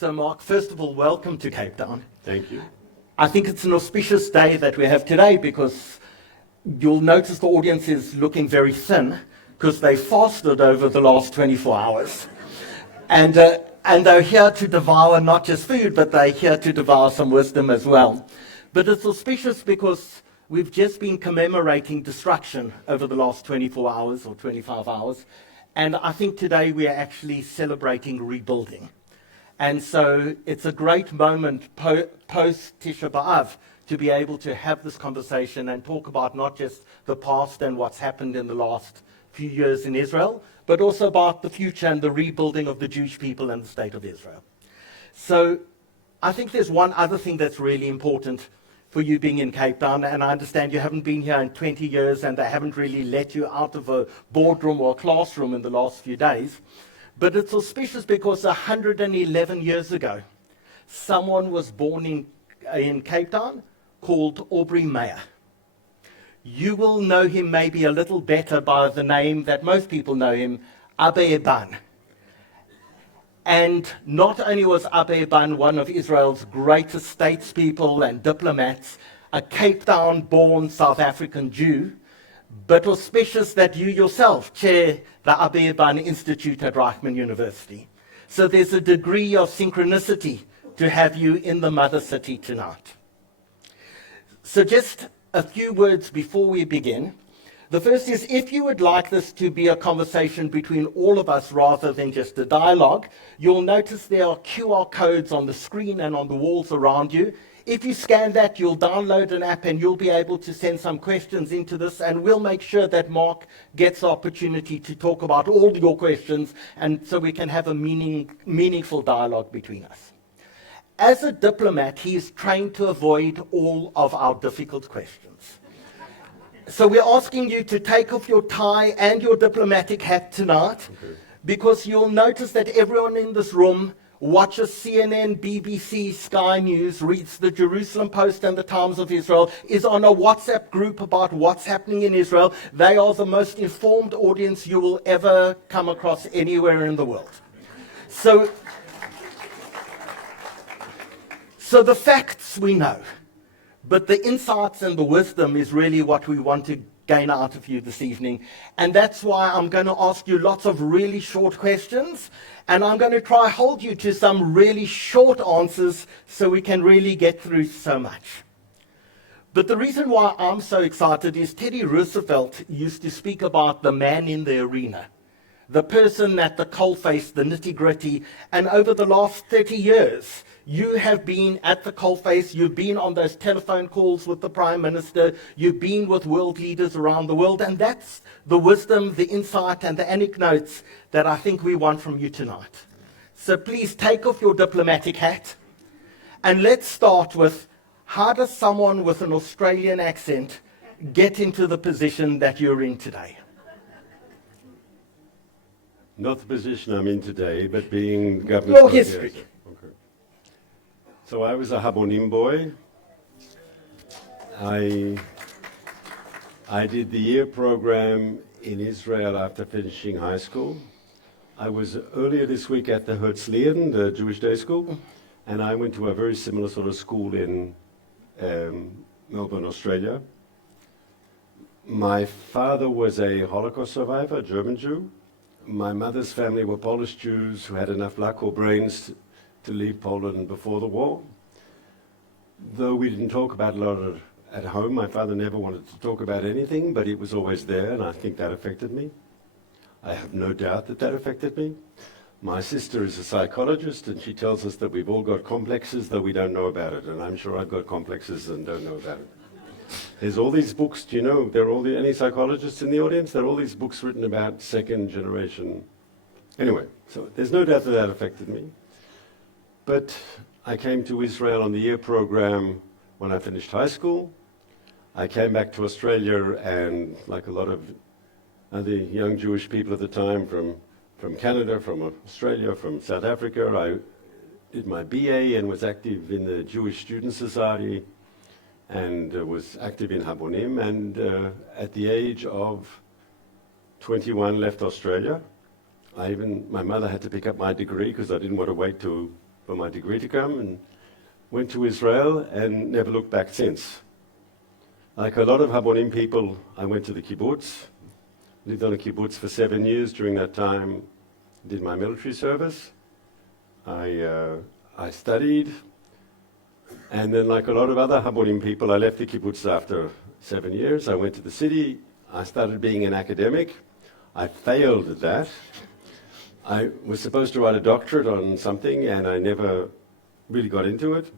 So Mark, first of all, welcome to Cape Town. Thank you. I think it's an auspicious day that we have today because you'll notice the audience is looking very thin because they fasted over the last 24 hours. And they're here to devour not just food, but they're here to devour some wisdom as well. But it's auspicious because we've just been commemorating destruction over the last 24 hours or 25 hours. And I think today we are actually celebrating rebuilding. And so it's a great moment post Tisha B'Av to be able to have this conversation and talk about not just the past and what's happened in the last few years in Israel, but also about the future and the rebuilding of the Jewish people and the state of Israel. So I think there's one other thing that's really important for you being in Cape Town, and I understand you haven't been here in 20 years and they haven't really let you out of a boardroom or a classroom in the last few days. But it's auspicious because 111 years ago, someone was born in Cape Town called Aubrey Meyer. You will know him maybe a little better by the name that most people know him, Abba Eban. And not only was Abba Eban one of Israel's greatest statespeople and diplomats, a Cape Town-born South African Jew, but auspicious that you yourself chair the Abba Eban Institute at Reichman University. So there's a degree of synchronicity to have you in the mother city tonight. So just a few words before we begin. The first is, if you would like this to be a conversation between all of us rather than just a dialogue, you'll notice there are QR codes on the screen and on the walls around you. If you scan that, you'll download an app and you'll be able to send some questions into this, and we'll make sure that Mark gets the opportunity to talk about all your questions, and so we can have a meaningful dialogue between us. As a diplomat, he is trained to avoid all of our difficult questions. So we're asking you to take off your tie and your diplomatic hat tonight, because you'll notice that everyone in this room watches CNN, BBC, Sky News, reads the Jerusalem Post and the Times of Israel, is on a WhatsApp group about what's happening in Israel. They are the most informed audience you will ever come across anywhere in the world. So the facts we know, but the insights and the wisdom is really what we want to gain out of you this evening. And that's why I'm going to ask you lots of really short questions, and I'm going to try hold you to some really short answers so we can really get through so much. But the reason why I'm so excited is Teddy Roosevelt used to speak about the man in the arena, the person at the coalface, the nitty-gritty. And over the last 30 years, you have been at the coalface, you've been on those telephone calls with the Prime Minister, you've been with world leaders around the world, and that's the wisdom, the insight, and the anecdotes that I think we want from you tonight. So please take off your diplomatic hat, and let's start with, how does someone with an Australian accent get into the position that you're in today? Not the position I'm in today, but being governor. Your history. Yes. Okay. So I was a Habonim boy. I did the year program in Israel after finishing high school. I was earlier this week at the Herzlian, the Jewish day school, and I went to a very similar sort of school in Melbourne, Australia. My father was a Holocaust survivor, a German Jew. My mother's family were Polish Jews who had enough luck or brains to leave Poland before the war. Though we didn't talk about a lot at home, my father never wanted to talk about anything, but it was always there, and I think that affected me. I have no doubt that that affected me. My sister is a psychologist, and she tells us that we've all got complexes, though we don't know about it, and I'm sure I've got complexes and don't know about it. There's all these books, do you know, there are any psychologists in the audience? There are all these books written about second generation. Anyway, so there's no doubt that that affected me. But I came to Israel on the year program when I finished high school. I came back to Australia, and like a lot of other young Jewish people at the time from Canada, from Australia, from South Africa, I did my BA and was active in the Jewish Student Society, and was active in Habonim, and at the age of 21 left Australia. My mother had to pick up my degree because I didn't want to wait till for my degree to come and went to Israel and never looked back since. Like a lot of Habonim people, I went to the kibbutz, lived on a kibbutz for 7 years. During that time, did my military service. I studied, and then like a lot of other Habonim people, I left the kibbutz after 7 years. I went to the city. I started being an academic. I failed at that. I was supposed to write a doctorate on something, and I never really got into it.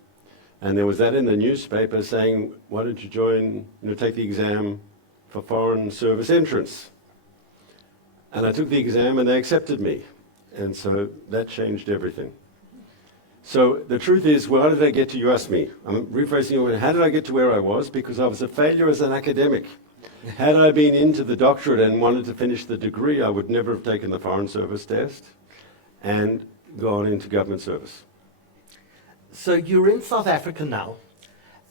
And there was that in the newspaper saying, why don't you join, take the exam for foreign service entrance? And I took the exam, and they accepted me. And so that changed everything. So the truth is, how did I get to, you asked me, I'm rephrasing it, how did I get to where I was? Because I was a failure as an academic. Had I been into the doctorate and wanted to finish the degree, I would never have taken the foreign service test and gone into government service. So you're in South Africa now,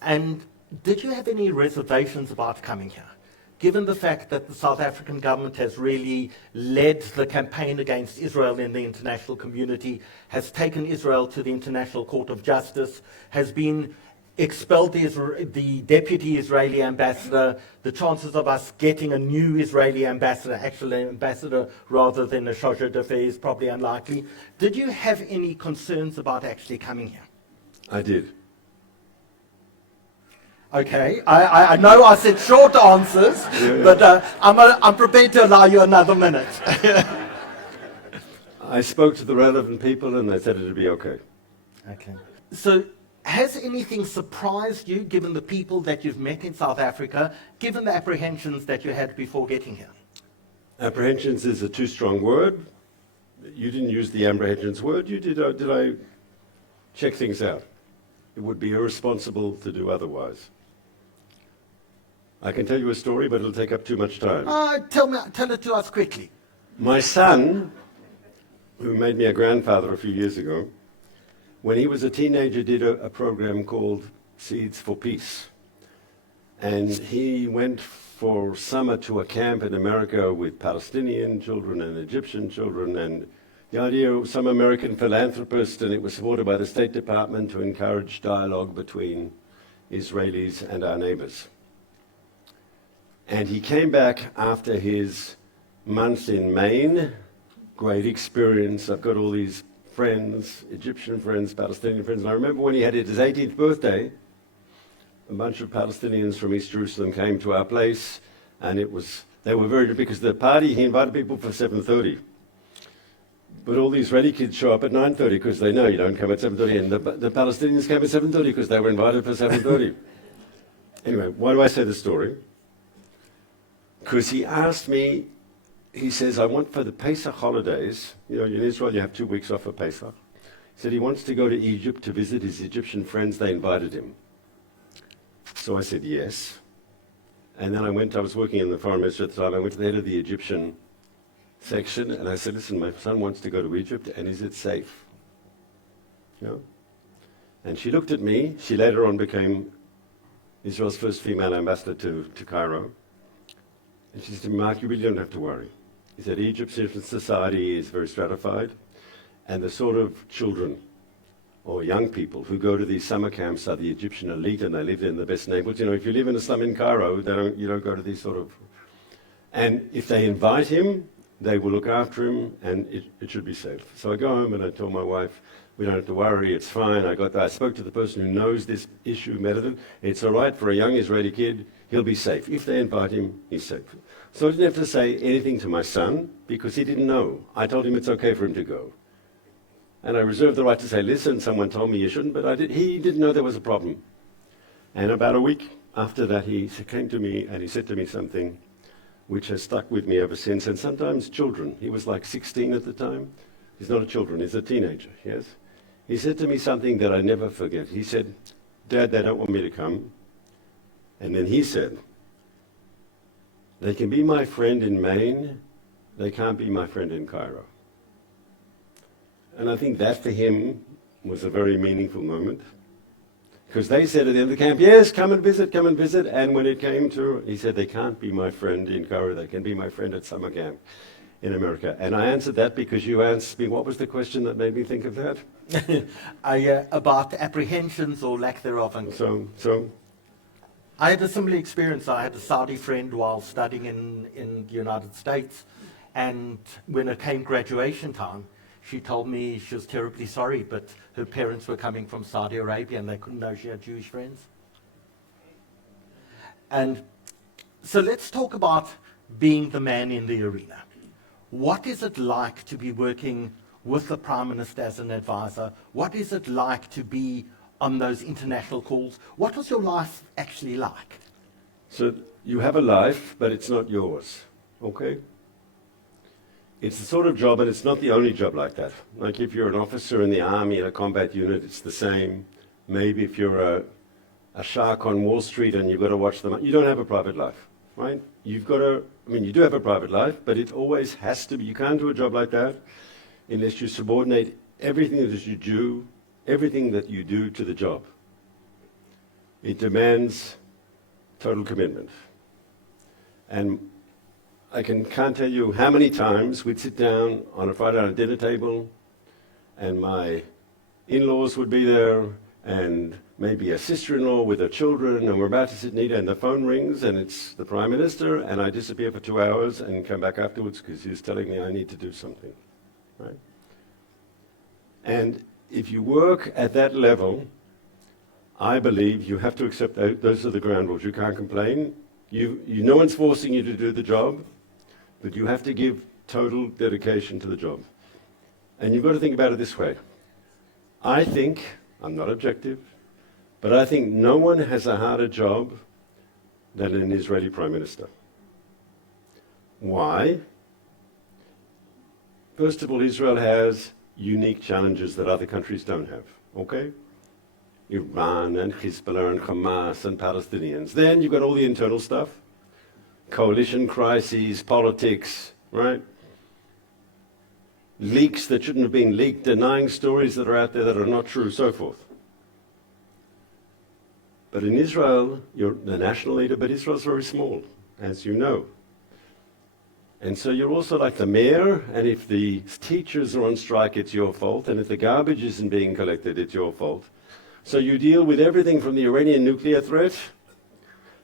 and did you have any reservations about coming here? Given the fact that the South African government has really led the campaign against Israel in the international community, has taken Israel to the International Court of Justice, has been expelled the deputy Israeli ambassador, the chances of us getting a new Israeli ambassador, actual ambassador, rather than a charge d'affaires is probably unlikely. Did you have any concerns about actually coming here? I did. Okay, I know I said short answers, but I'm prepared to allow you another minute. I spoke to the relevant people and they said it'd be okay. Okay. So has anything surprised you, given the people that you've met in South Africa, given the apprehensions that you had before getting here? Apprehensions is a too strong word. You didn't use the apprehensions word. You did. Did I check things out? It would be irresponsible to do otherwise. I can tell you a story, but it'll take up too much time. Tell it to us quickly. My son, who made me a grandfather a few years ago, when he was a teenager, did a program called Seeds for Peace. And he went for summer to a camp in America with Palestinian children and Egyptian children, and the idea of some American philanthropist, and it was supported by the State Department to encourage dialogue between Israelis and our neighbors. And he came back after his month in Maine. Great experience. I've got all these friends, Egyptian friends, Palestinian friends. And I remember when he had his 18th birthday, a bunch of Palestinians from East Jerusalem came to our place, and they were very, because the party, he invited people for 7:30. But all the Israeli kids show up at 9:30 because they know you don't come at 7:30. And the Palestinians came at 7:30 because they were invited for 7:30. Anyway, why do I say this story? Because he asked me, he says, I want for the Pesach holidays, in Israel you have 2 weeks off for Pesach. He said he wants to go to Egypt to visit his Egyptian friends. They invited him. So I said yes. And then I was working in the foreign ministry at the time. I went to the head of the Egyptian section and I said, listen, my son wants to go to Egypt, and is it safe? And she looked at me. She later on became Israel's first female ambassador to Cairo. And she said to me, Mark, you really don't have to worry. He said, Egyptian society is very stratified, and the sort of children or young people who go to these summer camps are the Egyptian elite, and they live in the best neighborhoods. If you live in a slum in Cairo, you don't go to these sort of... And if they invite him, they will look after him, and it should be safe. So I go home and I told my wife, we don't have to worry, it's fine. I spoke to the person who knows this issue better than, it's all right for a young Israeli kid, he'll be safe. If they invite him, he's safe. So I didn't have to say anything to my son because he didn't know. I told him it's okay for him to go. And I reserved the right to say, listen, someone told me you shouldn't, but he didn't know there was a problem. And about a week after that, he came to me and he said to me something which has stuck with me ever since. And sometimes children, he was like 16 at the time. He's not a children, he's a teenager, yes? He said to me something that I never forget. He said, Dad, they don't want me to come. And then he said, they can be my friend in Maine, they can't be my friend in Cairo. And I think that for him was a very meaningful moment. Because they said at the end of the camp, yes, come and visit. And when it came to, he said, they can't be my friend in Cairo, they can be my friend at summer camp. in America? And I answered that because you asked me, what was the question that made me think of that? About apprehensions or lack thereof. And So I had a similar experience. I had a Saudi friend while studying in the United States, and when it came graduation time, she told me she was terribly sorry, but her parents were coming from Saudi Arabia and they couldn't know she had Jewish friends. And so let's talk about being the man in the arena. What is it like to be working with the Prime Minister as an advisor? What is it like to be on those international calls? What was your life actually like? So you have a life, but it's not yours, okay? It's the sort of job, and it's not the only job like that. Like if you're an officer in the army in a combat unit, it's the same. Maybe if you're a shark on Wall Street and you've got to watch them, you don't have a private life, right? You've got to, you do have a private life, but it always has to be. You can't do a job like that unless you subordinate everything that you do, to the job. It demands total commitment. And I can't tell you how many times we'd sit down on a Friday night at a dinner table and my in-laws would be there and maybe a sister-in-law with her children, and we're about to sit and eat, and the phone rings and it's the Prime Minister, and I disappear for 2 hours and come back afterwards because he's telling me I need to do something, right? And if you work at that level, I believe you have to accept those are the ground rules. You can't complain. No one's forcing you to do the job, but you have to give total dedication to the job. And you've got to think about it this way. I think, I'm not objective, but I think no one has a harder job than an Israeli Prime Minister. Why? First of all, Israel has unique challenges that other countries don't have, okay? Iran and Hezbollah and Hamas and Palestinians. Then you've got all the internal stuff, coalition crises, politics, right? Leaks that shouldn't have been leaked, denying stories that are out there that are not true, so forth. But in Israel, you're the national leader, but Israel's very small, as you know. And so you're also like the mayor, and if the teachers are on strike, it's your fault, and if the garbage isn't being collected, it's your fault. So you deal with everything from the Iranian nuclear threat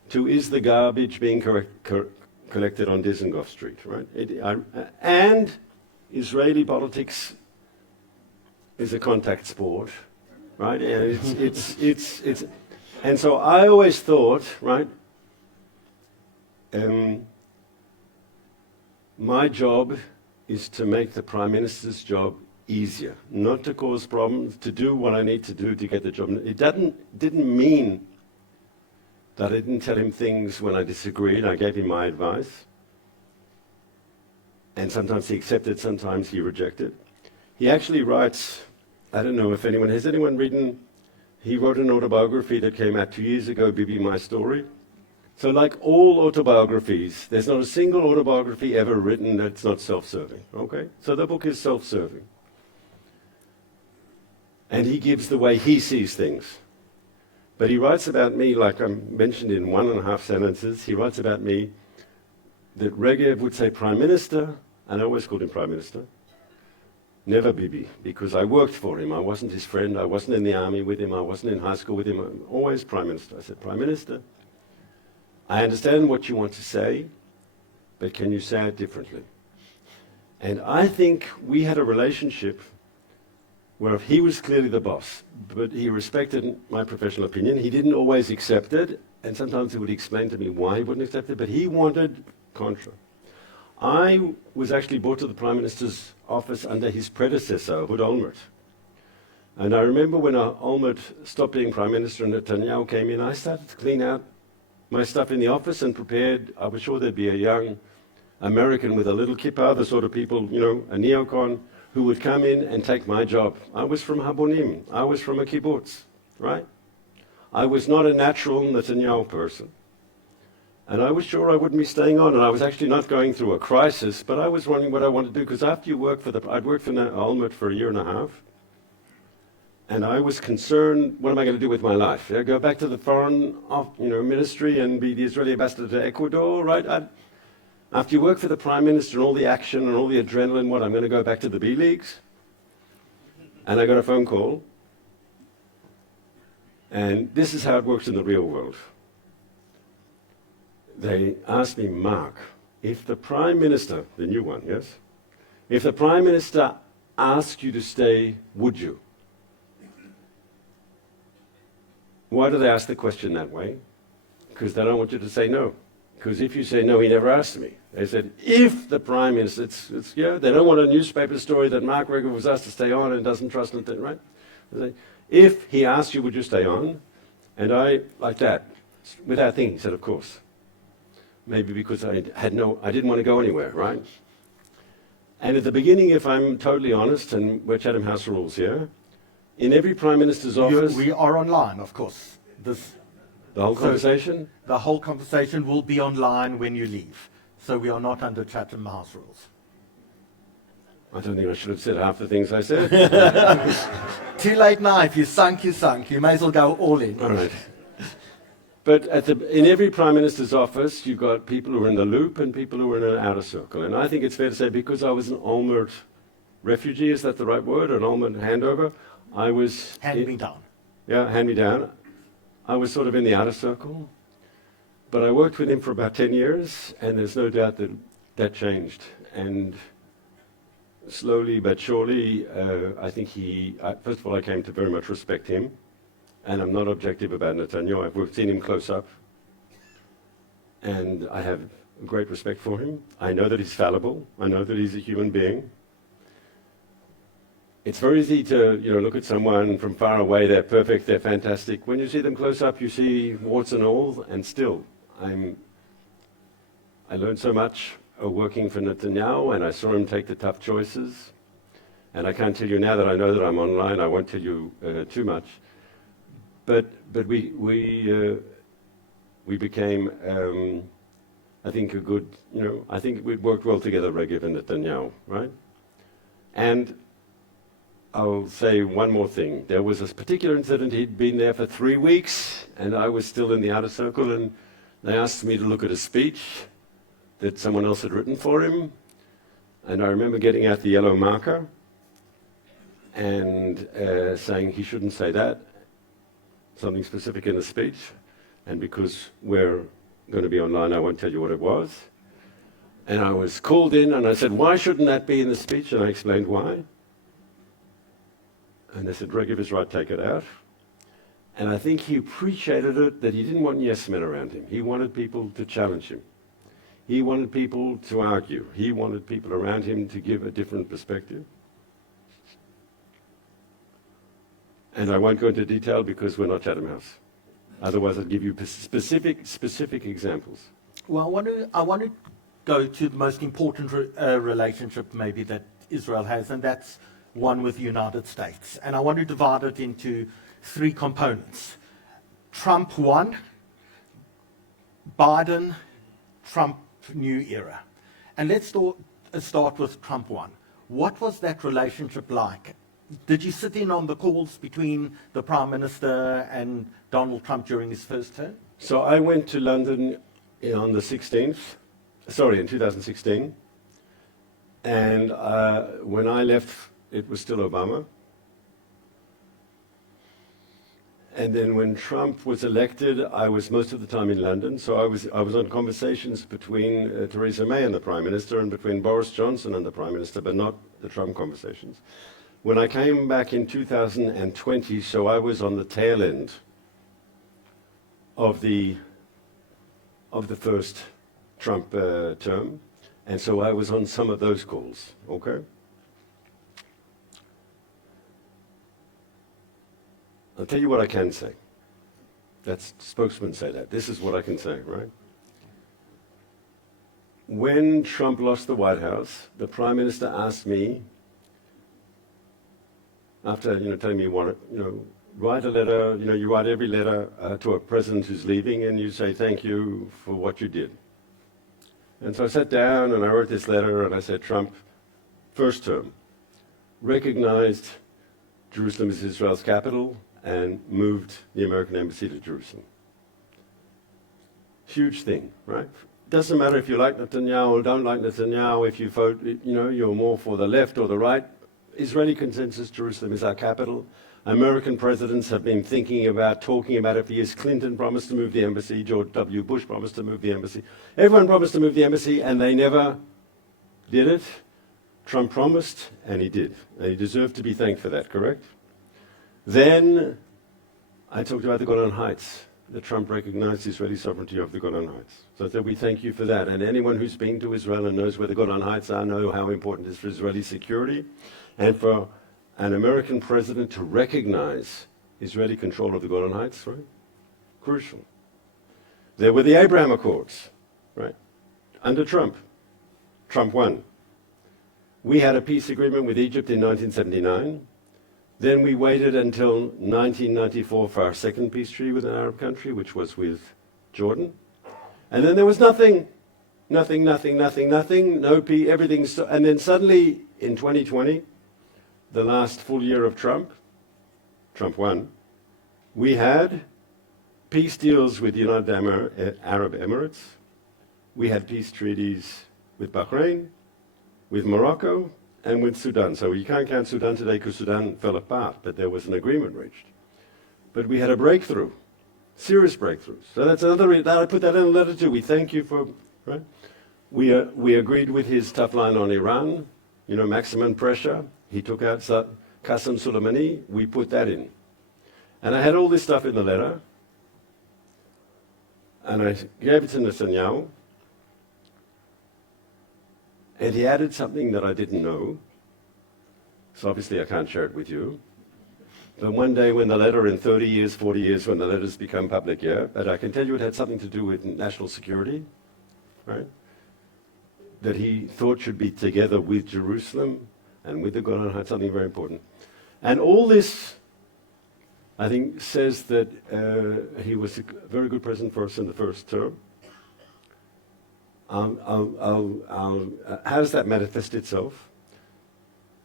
to is the garbage being collected on Dizengoff Street, right? And Israeli politics is a contact sport, right? And and so I always thought, right, my job is to make the Prime Minister's job easier, not to cause problems, to do what I need to do to get the job. It didn't mean that I didn't tell him things when I disagreed. I gave him my advice. And sometimes he accepted, sometimes he rejected. He actually writes, I don't know if has anyone written, he wrote an autobiography that came out 2 years ago, Bibi, My Story. So like all autobiographies, there's not a single autobiography ever written that's not self-serving, okay? So the book is self-serving. And he gives the way he sees things. But he writes about me, like I mentioned in 1.5 sentences, he writes about me that Regev would say Prime Minister, and I always called him Prime Minister, never Bibi, because I worked for him. I wasn't his friend. I wasn't in the army with him. I wasn't in high school with him. I'm always Prime Minister. I said, Prime Minister, I understand what you want to say, but can you say it differently? And I think we had a relationship where he was clearly the boss, but he respected my professional opinion. He didn't always accept it, and sometimes he would explain to me why he wouldn't accept it, but he wanted contra. I was actually brought to the Prime Minister's office under his predecessor, Ehud Olmert. And I remember when Olmert stopped being Prime Minister and Netanyahu came in, I started to clean out my stuff in the office and prepared. I was sure there'd be a young American with a little kippah, the sort of people, a neocon, who would come in and take my job. I was from Habonim. I was from a kibbutz, right? I was not a natural Netanyahu person. And I was sure I wouldn't be staying on, and I was actually not going through a crisis, but I was running what I wanted to do, because after you work I'd worked for Olmert for 1.5 years, and I was concerned, what am I going to do with my life? Yeah, go back to the foreign ministry and be the Israeli ambassador to Ecuador, right? After you work for the Prime Minister and all the action and all the adrenaline, what, I'm going to go back to the B-Leagues? And I got a phone call. And this is how it works in the real world. They asked me, Mark, if the Prime Minister, the new one, yes? If the Prime Minister asked you to stay, would you? Why do they ask the question that way? Because they don't want you to say no. Because if you say no, he never asked me. They said, if the Prime Minister, they don't want a newspaper story that Mark Regev was asked to stay on and doesn't trust it, right? They say, if he asked you, would you stay on? And I, like that, without thinking, said, of course. Maybe because I didn't want to go anywhere, right? And at the beginning, if I'm totally honest, and we're Chatham House rules here, in every Prime Minister's office... We are online, of course. The whole conversation? The whole conversation will be online when you leave. So we are not under Chatham House rules. I don't think I should have said half the things I said. Too late now. If you sunk, you sunk. You may as well go all in. All right. But in every Prime Minister's office, you've got people who are in the loop and people who are in an outer circle. And I think it's fair to say, because I was an Ulmer refugee, is that the right word? An Ulmer handover? I was... Hand me down. Yeah, hand me down. I was sort of in the outer circle. But I worked with him for about 10 years, and there's no doubt that that changed. And slowly but surely, I think first of all, I came to very much respect him. And I'm not objective about Netanyahu. I've seen him close up. And I have great respect for him. I know that he's fallible. I know that he's a human being. It's very easy to look at someone from far away. They're perfect. They're fantastic. When you see them close up, you see warts and all. And still, I learned so much working for Netanyahu, and I saw him take the tough choices. And I can't tell you now that I know that I'm online. I won't tell you too much. But we became, I think, a good, I think we worked well together, Regev and Netanyahu, right? And I'll say one more thing. There was this particular incident. He'd been there for 3 weeks, and I was still in the outer circle, and they asked me to look at a speech that someone else had written for him. And I remember getting out the yellow marker and saying he shouldn't say that. Something specific in the speech, and because we're going to be online, I won't tell you what it was. And I was called in, and I said, why shouldn't that be in the speech? And I explained why. And they said, Regev is right, take it out. And I think he appreciated it, that he didn't want yes men around him. He wanted people to challenge him. He wanted people to argue. He wanted people around him to give a different perspective. And I won't go into detail because we're not Chatham House. Otherwise, I'll give you specific examples. Well, I want to go to the most important relationship maybe that Israel has, and that's one with the United States. And I want to divide it into 3 components. Trump 1, Biden, Trump new era. And let's start with Trump 1. What was that relationship like? Did you sit in on the calls between the Prime Minister and Donald Trump during his first term? So I went to London on the 16th, in 2016. And when I left, it was still Obama. And then when Trump was elected, I was most of the time in London. So I was on conversations between Theresa May and the Prime Minister, and between Boris Johnson and the Prime Minister, but not the Trump conversations. When I came back in 2020, so I was on the tail end of the first Trump term, and so I was on some of those calls, okay? I'll tell you what I can say. That's spokesmen say that. This is what I can say, right? When Trump lost the White House, the Prime Minister asked me, after telling me you want to, write a letter. You write every letter to a president who's leaving, and you say thank you for what you did. And so I sat down and I wrote this letter, and I said, Trump, first term, recognized Jerusalem as Israel's capital and moved the American embassy to Jerusalem. Huge thing, right? doesn't matter if you like Netanyahu or don't like Netanyahu, if you vote, you're more for the left or the right. Israeli consensus, Jerusalem is our capital. American presidents have been talking about it for years. Clinton promised to move the embassy. George W. Bush promised to move the embassy. Everyone promised to move the embassy, and they never did it. Trump promised, and he did. And he deserved to be thanked for that, correct? Then I talked about the Golan Heights, that Trump recognized Israeli sovereignty over the Golan Heights. So I said, we thank you for that. And anyone who's been to Israel and knows where the Golan Heights are know how important it is for Israeli security and for an American president to recognize Israeli control of the Golan Heights, right? Crucial. There were the Abraham Accords, right? Under Trump. Trump won. We had a peace agreement with Egypt in 1979. Then we waited until 1994 for our second peace treaty with an Arab country, which was with Jordan. And then there was nothing, no peace, everything. And then suddenly in 2020, the last full year of Trump won, we had peace deals with the United Arab Emirates. We had peace treaties with Bahrain, with Morocco, and with Sudan. So you can't count Sudan today because Sudan fell apart, but there was an agreement reached. But we had a breakthrough, serious breakthroughs. So that's another reason. I put that in a letter too. We thank you for, right? We agreed with his tough line on Iran, maximum pressure. He took out Qasem Soleimani. We put that in. And I had all this stuff in the letter, and I gave it to Netanyahu. And he added something that I didn't know, so obviously I can't share it with you. But one day when the letter, in 30 years, 40 years, when the letters become public, but I can tell you it had something to do with national security, right? That he thought should be together with Jerusalem and with the Golan Heights, something very important. And all this, I think, says that he was a very good president for us in the first term. How does that manifest itself?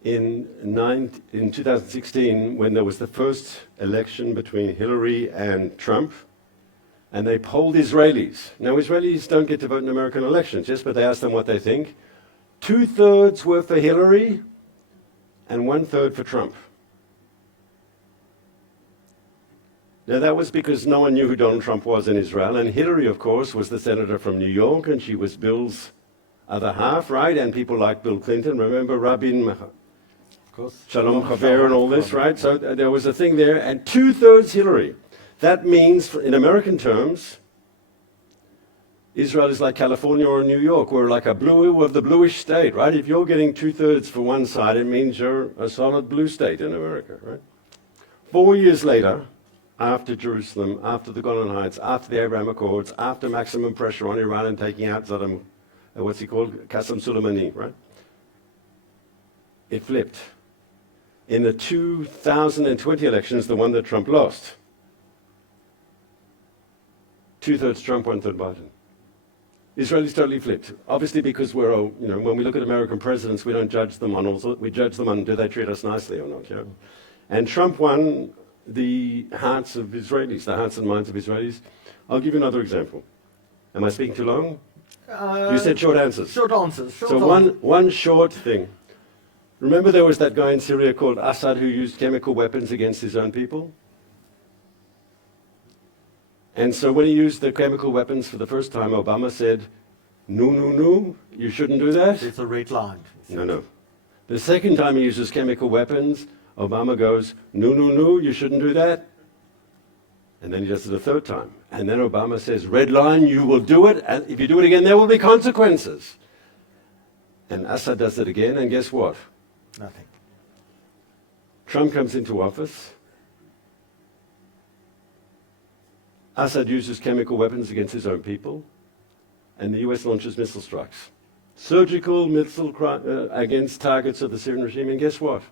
In 2016, when there was the first election between Hillary and Trump, and they polled Israelis. Now, Israelis don't get to vote in American elections, yes, but they asked them what they think. 2/3 were for Hillary, and 1/3 for Trump. Now, that was because no one knew who Donald Trump was in Israel, and Hillary, of course, was the senator from New York, and she was Bill's other half, right? And people like Bill Clinton, remember Rabin, Shalom Chaver and all this, right? So there was a thing there, and 2/3 Hillary. That means, in American terms, Israel is like California or New York. We're like a blue of the bluish state, right? If you're getting 2/3 for one side, it means you're a solid blue state in America, right? 4 years later, after Jerusalem, after the Golan Heights, after the Abraham Accords, after maximum pressure on Iran and taking out Qasem Soleimani, right? It flipped. In the 2020 elections, the one that Trump lost, 2/3 Trump, 1/3 Biden. Israelis totally flipped. Obviously, because when we look at American presidents, we don't judge them on we judge them on do they treat us nicely or not. And Trump won the hearts of Israelis, the hearts and minds of Israelis. I'll give you another example. Am I speaking too long? You said short answers. Short answers. One short thing. Remember there was that guy in Syria called Assad who used chemical weapons against his own people? And so when he used the chemical weapons for the first time, Obama said, no, you shouldn't do that. It's a red line. No. The second time he uses chemical weapons, Obama goes, no, you shouldn't do that. And then he does it a third time. And then Obama says, red line, you will do it. And if you do it again, there will be consequences. And Assad does it again, and guess what? Nothing. Trump comes into office. Assad uses chemical weapons against his own people. And the US launches missile strikes. Surgical missile against targets of the Syrian regime. And guess what?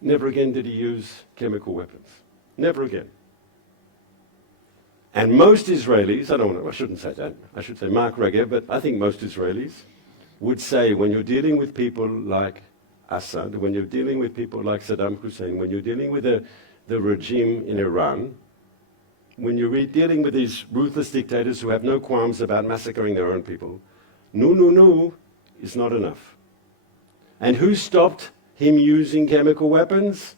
Never again did he use chemical weapons. Never again. And most Israelis, I shouldn't say that, I should say Mark Regev, but I think most Israelis would say when you're dealing with people like Assad, when you're dealing with people like Saddam Hussein, when you're dealing with the regime in Iran, when you're dealing with these ruthless dictators who have no qualms about massacring their own people, no is not enough. And who stopped him using chemical weapons?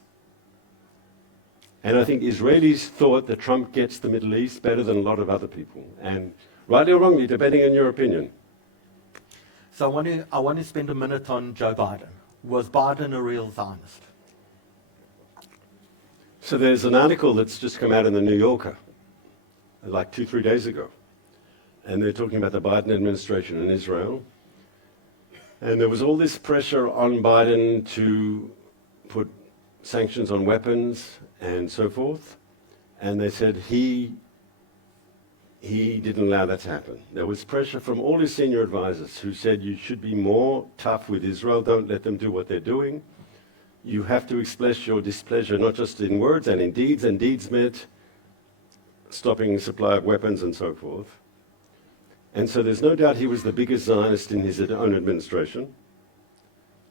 And I think Israelis thought that Trump gets the Middle East better than a lot of other people. And rightly or wrongly, depending on your opinion. So I want to spend a minute on Joe Biden. Was Biden a real Zionist? So there's an article that's just come out in the New Yorker, like 2-3 days ago. And they're talking about the Biden administration in Israel. And there was all this pressure on Biden to put sanctions on weapons and so forth. And they said he didn't allow that to happen. There was pressure from all his senior advisors who said you should be more tough with Israel, don't let them do what they're doing. You have to express your displeasure not just in words and in deeds, and deeds meant stopping supply of weapons and so forth. And so there's no doubt he was the biggest Zionist in his own administration.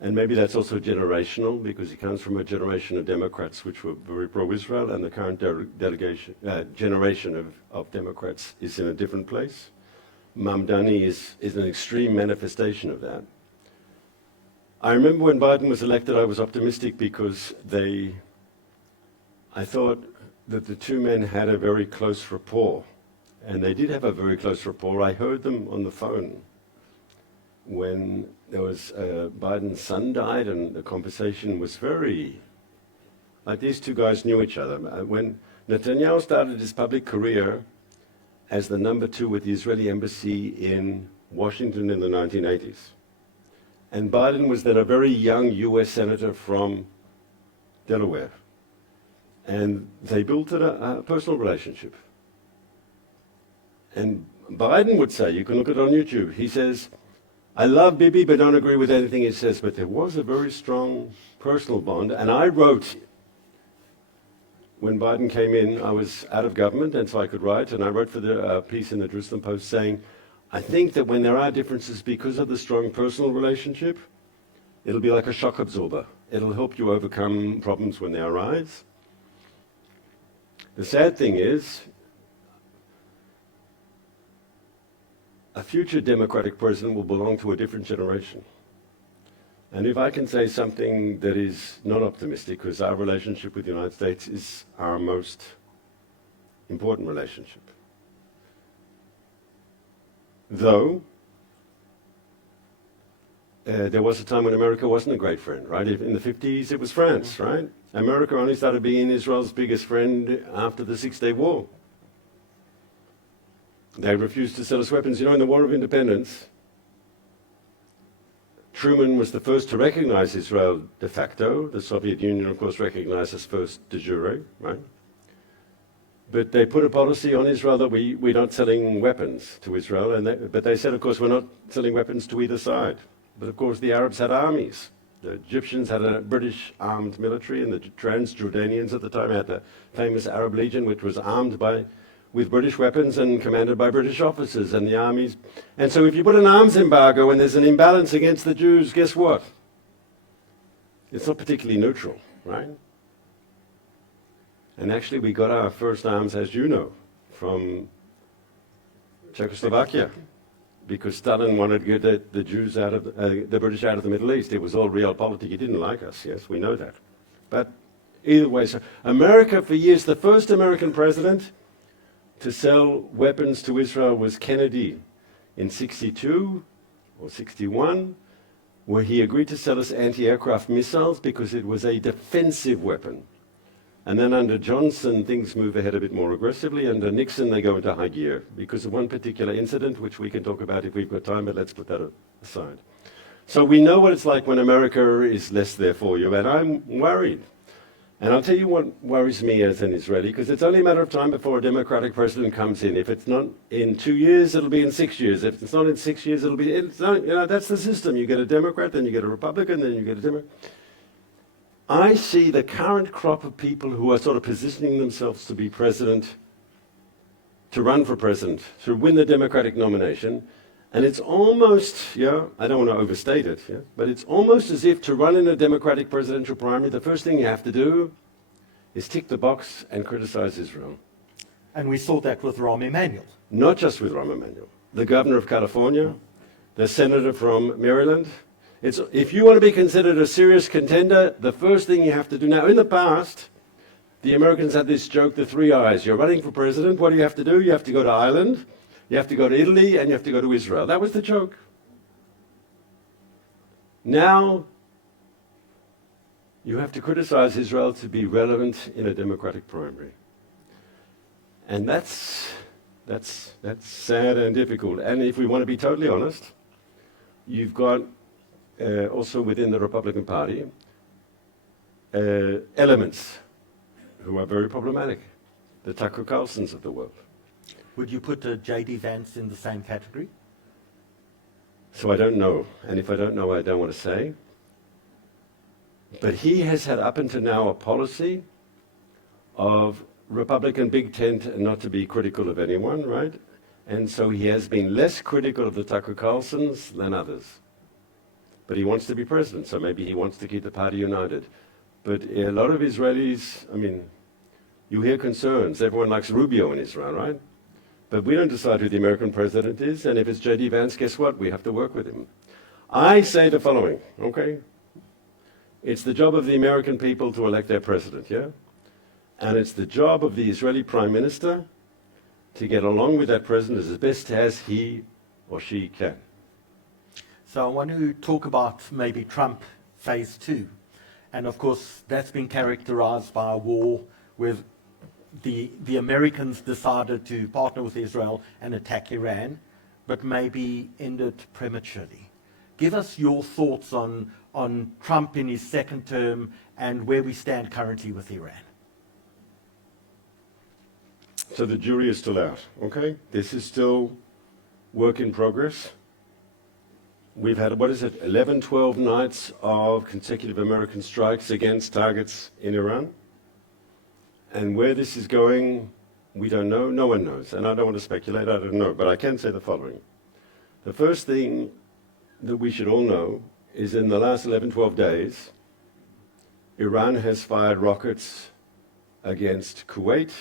And maybe that's also generational, because he comes from a generation of Democrats which were very pro-Israel, and the current generation of Democrats is in a different place. Mamdani is an extreme manifestation of that. I remember when Biden was elected, I was optimistic because I thought that the two men had a very close rapport. And they did have a very close rapport. I heard them on the phone when there was Biden's son died, and the conversation was very, like these two guys knew each other. When Netanyahu started his public career as the number 2 with the Israeli embassy in Washington in the 1980s. And Biden was then a very young US senator from Delaware. And they built a personal relationship. And Biden would say, you can look it on YouTube, he says, I love Bibi but don't agree with anything he says, but there was a very strong personal bond. And I wrote, when Biden came in, I was out of government and so I could write, and I wrote for the piece in the Jerusalem Post saying, I think that when there are differences because of the strong personal relationship, it'll be like a shock absorber. It'll help you overcome problems when they arise. The sad thing is, a future Democratic president will belong to a different generation. And if I can say something that is not optimistic, because our relationship with the United States is our most important relationship. Though, there was a time when America wasn't a great friend, right? In the 50s, it was France, right? America only started being Israel's biggest friend after the Six-Day War. They refused to sell us weapons. You know, in the War of Independence, Truman was the first to recognize Israel de facto. The Soviet Union, of course, recognized us first de jure, right? But they put a policy on Israel that we're not selling weapons to Israel. But they said, of course, we're not selling weapons to either side. But, of course, the Arabs had armies. The Egyptians had a British armed military, and the Transjordanians at the time had the famous Arab Legion, which was armed with British weapons and commanded by British officers and the armies. And so if you put an arms embargo and there's an imbalance against the Jews, guess what? It's not particularly neutral, right? And actually we got our first arms, as you know, from Czechoslovakia, because Stalin wanted to get the Jews out of the British out of the Middle East. It was all realpolitik. He didn't like us, yes, we know that. But either way, so America for years, the first American president to sell weapons to Israel was Kennedy in 62 or 61, where he agreed to sell us anti-aircraft missiles because it was a defensive weapon. And then under Johnson, things move ahead a bit more aggressively. Under Nixon, they go into high gear because of one particular incident, which we can talk about if we've got time, but let's put that aside. So we know what it's like when America is less there for you, and I'm worried. And I'll tell you what worries me as an Israeli, because it's only a matter of time before a Democratic president comes in. If it's not in 2 years, it'll be in 6 years. If it's not in 6 years, it'll be, that's the system. You get a Democrat, then you get a Republican, then you get a Democrat. I see the current crop of people who are sort of positioning themselves to be president, to run for president, to win the Democratic nomination. And it's almost, I don't want to overstate it, but it's almost as if to run in a Democratic presidential primary, the first thing you have to do is tick the box and criticize Israel. And we saw that with Rahm Emanuel. Not just with Rahm Emanuel. The governor of California, the senator from Maryland. If you want to be considered a serious contender, the first thing you have to do now, in the past, the Americans had this joke, the three I's. You're running for president, what do you have to do? You have to go to Ireland, you have to go to Italy, and you have to go to Israel. That was the joke. Now, you have to criticize Israel to be relevant in a democratic primary. And that's sad and difficult. And if we want to be totally honest, you've got also within the Republican Party elements who are very problematic. The Tucker Carlsons of the world. Would you put J.D. Vance in the same category? So I don't know. And if I don't know, I don't want to say. But he has had up until now a policy of Republican big tent and not to be critical of anyone, right? And so he has been less critical of the Tucker Carlsons than others. But he wants to be president, so maybe he wants to keep the party united. But a lot of Israelis, I mean, you hear concerns. Everyone likes Rubio in Israel, right? But we don't decide who the American president is, and if it's J.D. Vance, guess what? We have to work with him. I say the following, okay? It's the job of the American people to elect their president, yeah? And it's the job of the Israeli prime minister to get along with that president as best as he or she can. So I want to talk about maybe Trump phase 2. And of course, that's been characterized by a war where the Americans decided to partner with Israel and attack Iran, but maybe ended prematurely. Give us your thoughts on Trump in his second term and where we stand currently with Iran. So the jury is still out, okay? This is still work in progress. We've had, 11, 12 nights of consecutive American strikes against targets in Iran. And where this is going, we don't know. No one knows. And I don't want to speculate. I don't know. But I can say the following. The first thing that we should all know is in the last 11, 12 days, Iran has fired rockets against Kuwait.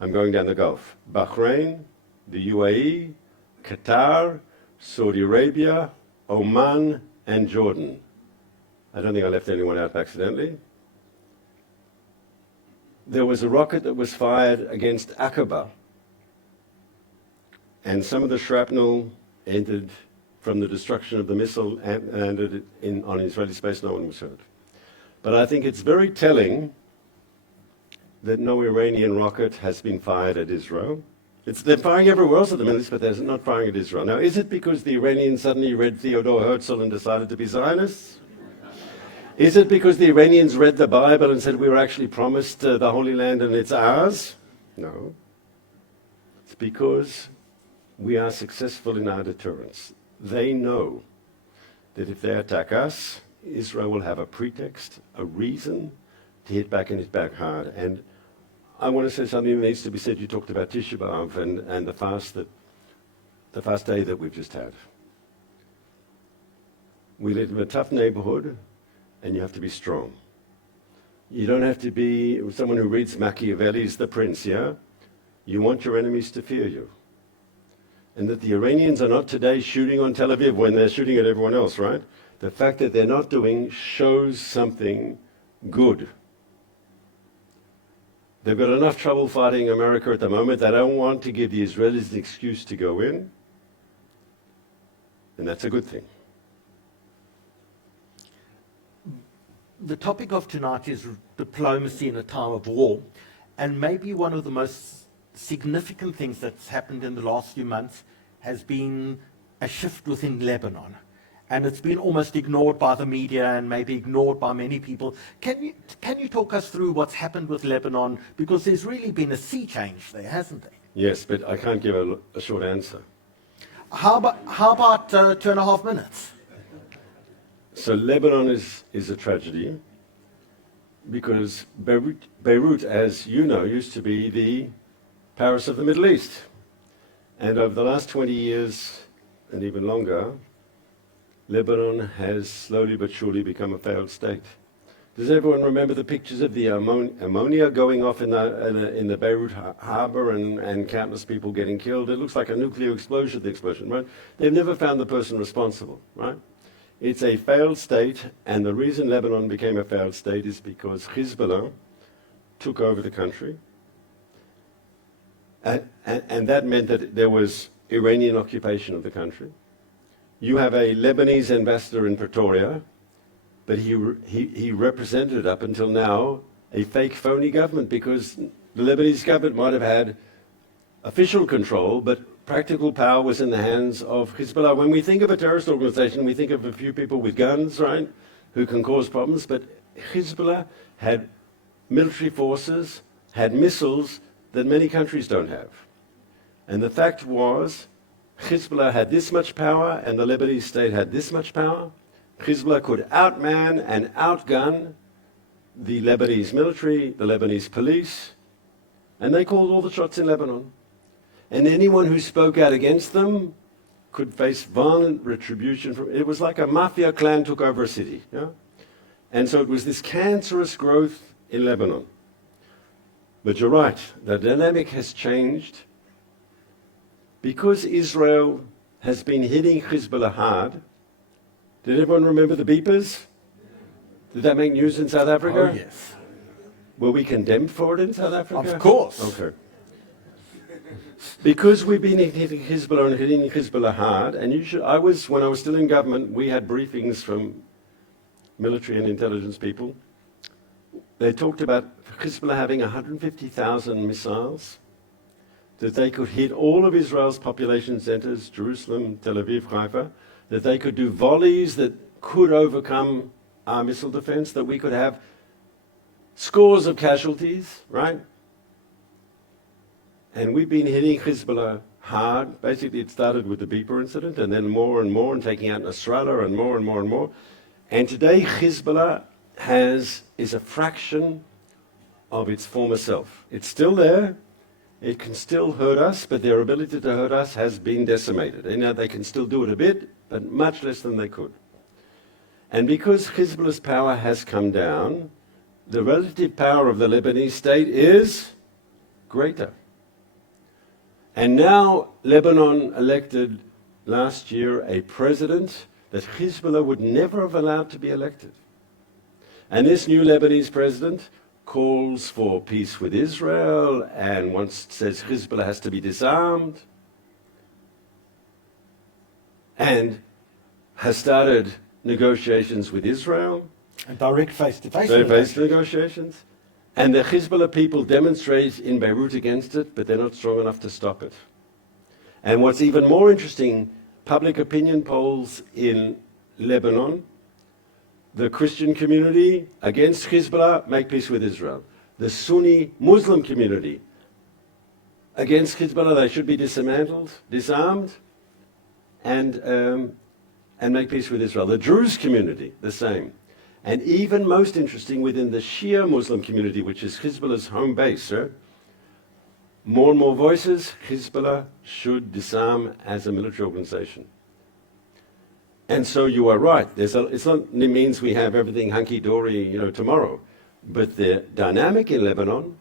I'm going down the Gulf. Bahrain, the UAE, Qatar, Saudi Arabia, Oman, and Jordan. I don't think I left anyone out accidentally. There was a rocket that was fired against Aqaba, and some of the shrapnel entered from the destruction of the missile and landed on Israeli space. No one was hurt. But I think it's very telling that no Iranian rocket has been fired at Israel. They're firing everywhere else at the Middle East, but they're not firing at Israel. Now, is it because the Iranians suddenly read Theodore Herzl and decided to be Zionists? Is it because the Iranians read the Bible and said we were actually promised the Holy Land and it's ours? No. It's because we are successful in our deterrence. They know that if they attack us, Israel will have a pretext, a reason to hit back and hit back hard. And I want to say something that needs to be said. You talked about Tisha B'Av and the fast day that we've just had. We live in a tough neighborhood, and you have to be strong. You don't have to be someone who reads Machiavelli's The Prince, yeah? You want your enemies to fear you. And that the Iranians are not today shooting on Tel Aviv when they're shooting at everyone else, right? The fact that they're not doing shows something good. They've got enough trouble fighting America at the moment. They don't want to give the Israelis an excuse to go in. And that's a good thing. The topic of tonight is diplomacy in a time of war. And maybe one of the most significant things that's happened in the last few months has been a shift within Lebanon. And it's been almost ignored by the media and maybe ignored by many people. Can you talk us through what's happened with Lebanon? Because there's really been a sea change there, hasn't there? Yes, but I can't give a short answer. How about 2.5 minutes? So Lebanon is a tragedy because Beirut, as you know, used to be the Paris of the Middle East. And over the last 20 years, and even longer, Lebanon has slowly but surely become a failed state. Does everyone remember the pictures of the ammonia going off in the Beirut harbor and countless people getting killed? It looks like a nuclear explosion, the explosion, right? They've never found the person responsible, right? It's a failed state, and the reason Lebanon became a failed state is because Hezbollah took over the country, and that meant that there was Iranian occupation of the country. You have a Lebanese ambassador in Pretoria, but he represented up until now a fake, phony government, because the Lebanese government might have had official control, but practical power was in the hands of Hezbollah. When we think of a terrorist organization, we think of a few people with guns, right, who can cause problems, but Hezbollah had military forces, had missiles that many countries don't have. And the fact was, Hezbollah had this much power and the Lebanese state had this much power. Hezbollah could outman and outgun the Lebanese military, the Lebanese police, and they called all the shots in Lebanon. And anyone who spoke out against them could face violent retribution. It was like a mafia clan took over a city. Yeah? And so it was this cancerous growth in Lebanon. But you're right, the dynamic has changed. Because Israel has been hitting Hezbollah hard. Did everyone remember the beepers? Did that make news in South Africa? Oh, yes. Were we condemned for it in South Africa? Of course. Okay. Because we've been hitting Hezbollah and hitting Hezbollah hard, and when I was still in government, we had briefings from military and intelligence people. They talked about Hezbollah having 150,000 missiles, that they could hit all of Israel's population centers, Jerusalem, Tel Aviv, Haifa, that they could do volleys that could overcome our missile defense, that we could have scores of casualties, right? And we've been hitting Hezbollah hard. Basically, it started with the beeper incident, and then more and more, and taking out Nasrallah, and more and more and more. And today, Hezbollah is a fraction of its former self. It's still there. It can still hurt us, but their ability to hurt us has been decimated. You know, they can still do it a bit, but much less than they could. And because Hezbollah's power has come down, the relative power of the Lebanese state is greater. And now Lebanon elected last year a president that Hezbollah would never have allowed to be elected. And this new Lebanese president calls for peace with Israel and says Hezbollah has to be disarmed, and has started negotiations with Israel. And direct face-to-face negotiations. And the Hezbollah people demonstrate in Beirut against it, but they're not strong enough to stop it. And what's even more interesting, public opinion polls in Lebanon, the Christian community against Hezbollah, make peace with Israel. The Sunni Muslim community against Hezbollah, they should be dismantled, disarmed, and make peace with Israel. The Druze community, the same. And even most interesting, within the Shia Muslim community, which is Hezbollah's home base, more and more voices, Hezbollah should disarm as a military organization. And so you are right. It means we have everything hunky-dory, tomorrow. But the dynamic in Lebanon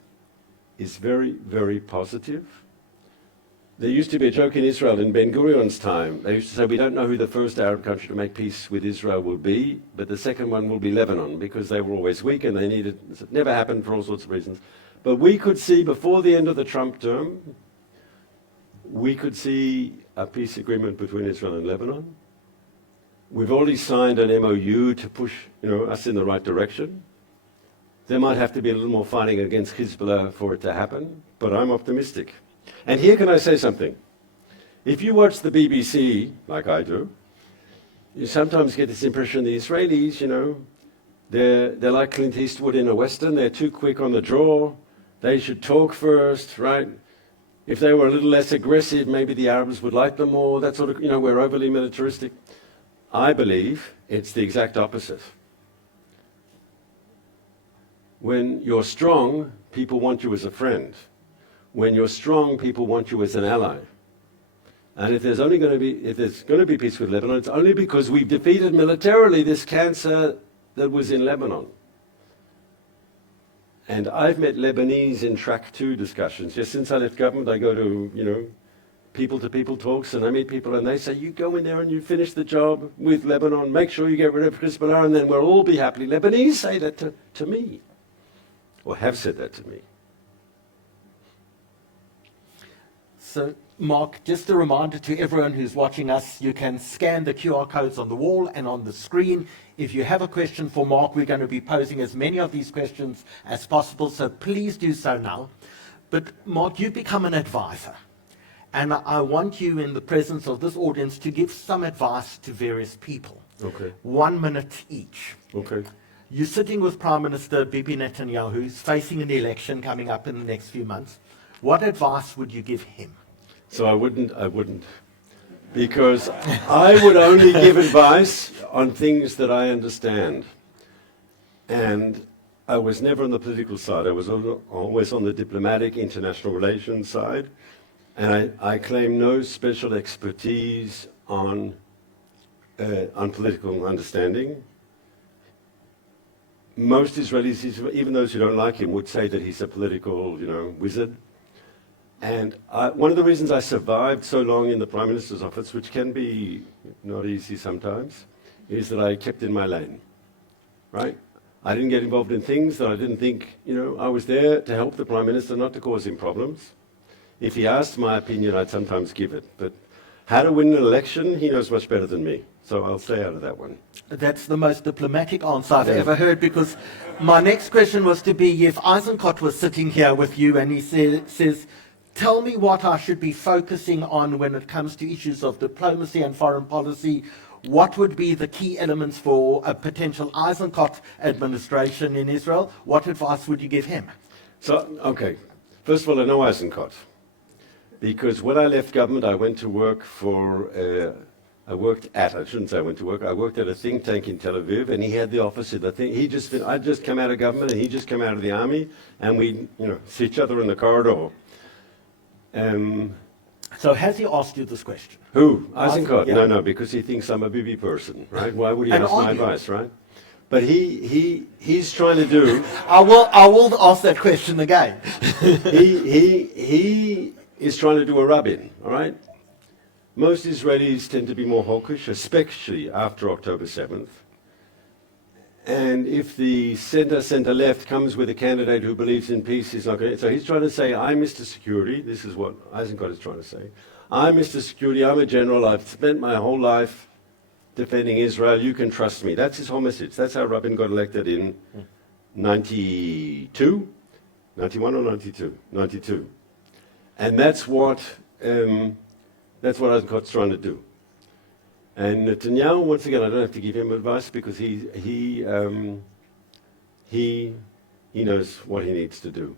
is very, very positive. There used to be a joke in Israel in Ben-Gurion's time. They used to say, we don't know who the first Arab country to make peace with Israel will be, but the second one will be Lebanon, because they were always weak and they needed, it never happened for all sorts of reasons. But we could see, before the end of the Trump term, we could see a peace agreement between Israel and Lebanon. We've already signed an MOU to push us in the right direction. There might have to be a little more fighting against Hezbollah for it to happen, but I'm optimistic. And here can I say something? If you watch the BBC, like I do, you sometimes get this impression the Israelis, they're like Clint Eastwood in a Western. They're too quick on the draw. They should talk first, right? If they were a little less aggressive, maybe the Arabs would like them more. That sort of, we're overly militaristic. I believe it's the exact opposite. When you're strong, people want you as a friend. When you're strong, people want you as an ally. And if there's going to be peace with Lebanon, it's only because we've defeated militarily this cancer that was in Lebanon. And I've met Lebanese in track 2 discussions. Just since I left government, I go to, people-to-people talks, and I meet people, and they say, you go in there and you finish the job with Lebanon, make sure you get rid of Hezbollah, and then we'll all be happy. Lebanese say that to me, or have said that to me. So, Mark, just a reminder to everyone who's watching us, you can scan the QR codes on the wall and on the screen. If you have a question for Mark, we're going to be posing as many of these questions as possible, so please do so now. But Mark, you've become an advisor. And I want you, in the presence of this audience, to give some advice to various people. Okay. 1 minute each. Okay. You're sitting with Prime Minister Bibi Netanyahu, who's facing an election coming up in the next few months. What advice would you give him? So I wouldn't. Because I would only give advice on things that I understand. And I was never on the political side. I was always on the diplomatic, international relations side. And I claim no special expertise on political understanding. Most Israelis, even those who don't like him, would say that he's a political, wizard. And one of the reasons I survived so long in the Prime Minister's office, which can be not easy sometimes, is that I kept in my lane, right? I didn't get involved in things that I didn't think, I was there to help the Prime Minister, not to cause him problems. If he asked my opinion, I'd sometimes give it. But how to win an election, he knows much better than me. So I'll stay out of that one. That's the most diplomatic answer I've ever heard, because my next question was to be, if Eisenkot was sitting here with you and he says, tell me what I should be focusing on when it comes to issues of diplomacy and foreign policy, what would be the key elements for a potential Eisenkot administration in Israel? What advice would you give him? So, okay. First of all, I know Eisenkot. Because when I left government, I went to work I worked at a think tank in Tel Aviv, and he had the office of the thing. I'd just come out of government, and he'd just come out of the army, and we'd, see each other in the corridor. So has he asked you this question? Who? Eisenkot? Yeah. No, because he thinks I'm a Bibi person, right? Why would he And ask my advice, right? But he's trying to do... I will ask that question again. he is trying to do a rub-in, all right? Most Israelis tend to be more hawkish, especially after October 7th. And if the center-left comes with a candidate who believes in peace, he's not going to... So he's trying to say, I'm Mr. Security. This is what Eisenkot is trying to say. I'm Mr. Security. I'm a general. I've spent my whole life defending Israel. You can trust me. That's his whole message. That's how Rabin got elected in 92? 91 or 92? 92. And that's what Eisenkot's trying to do. And Netanyahu, once again, I don't have to give him advice because he knows what he needs to do.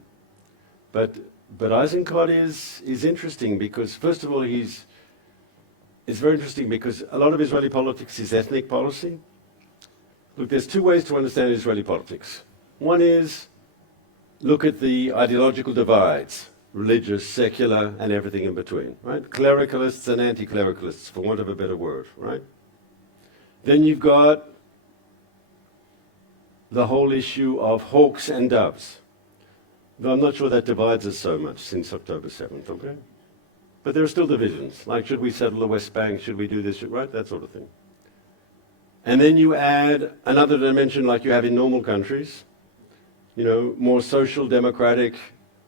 But Eisenkot is interesting because, first of all, it's very interesting because a lot of Israeli politics is ethnic policy. Look, there's two ways to understand Israeli politics. One is look at the ideological divides. Religious, secular, and everything in between, right? Clericalists and anti-clericalists, for want of a better word, right? Then you've got the whole issue of hawks and doves. Though I'm not sure that divides us so much since October 7th, okay? But there are still divisions, like should we settle the West Bank, should we do this, right? That sort of thing. And then you add another dimension like you have in normal countries, more social, democratic,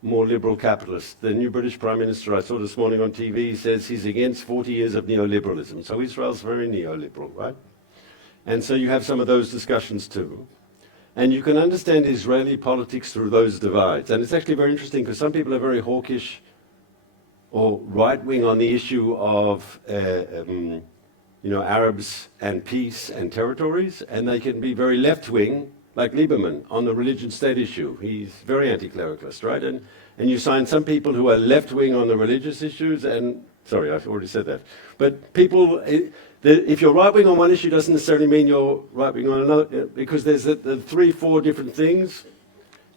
more liberal capitalist. The new British Prime Minister I saw this morning on TV says he's against 40 years of neoliberalism. So Israel's very neoliberal, right? And so you have some of those discussions too. And you can understand Israeli politics through those divides. And it's actually very interesting because some people are very hawkish or right-wing on the issue of Arabs and peace and territories, and they can be very left-wing, like Lieberman, on the religion-state issue. He's very anti-clericalist, right? And you find some people who are left-wing on the religious issues, and, sorry, I've already said that. But people, if you're right-wing on one issue, doesn't necessarily mean you're right-wing on another, because there's the 3-4 different things,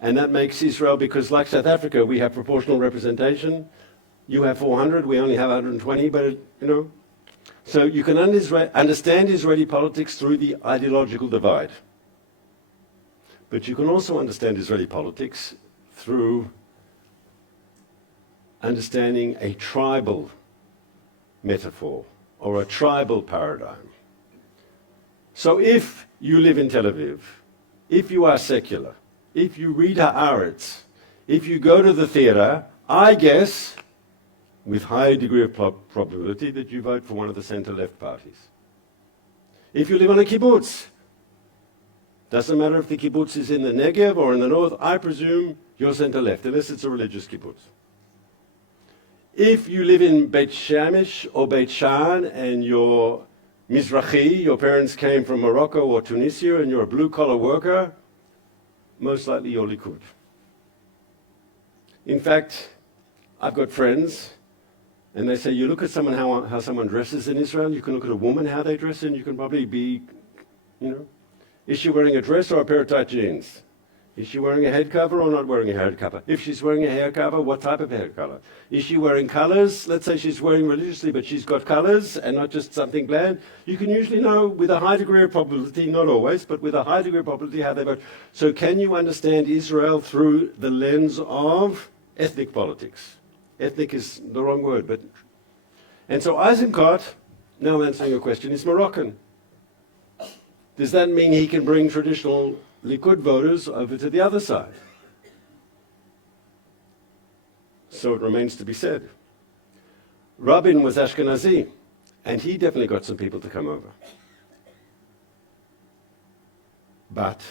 and that makes Israel, because like South Africa, we have proportional representation. You have 400, we only have 120, but, So you can understand Israeli politics through the ideological divide. But you can also understand Israeli politics through understanding a tribal metaphor or a tribal paradigm. So if you live in Tel Aviv, if you are secular, if you read Haaretz, if you go to the theater, I guess, with high degree of probability, that you vote for one of the center-left parties. If you live on a kibbutz, doesn't matter if the kibbutz is in the Negev or in the north, I presume you're center-left, unless it's a religious kibbutz. If you live in Beit Shemesh or Beit Shan and you're Mizrahi, your parents came from Morocco or Tunisia, and you're a blue-collar worker, most likely you're Likud. In fact, I've got friends, and they say, you look at someone, how someone dresses in Israel, you can look at a woman, how they dress, and you can probably be, is she wearing a dress or a pair of tight jeans? Is she wearing a head cover or not wearing a head cover? If she's wearing a hair cover, what type of hair color? Is she wearing colors? Let's say she's wearing religiously, but she's got colors and not just something bland. You can usually know with a high degree of probability, not always, but with a high degree of probability how they vote. So can you understand Israel through the lens of ethnic politics? Ethnic is the wrong word, but... And so Eisenkot, now I'm answering your question, is Moroccan. Does that mean he can bring traditional Likud voters over to the other side? So it remains to be said. Rabin was Ashkenazi, and he definitely got some people to come over. But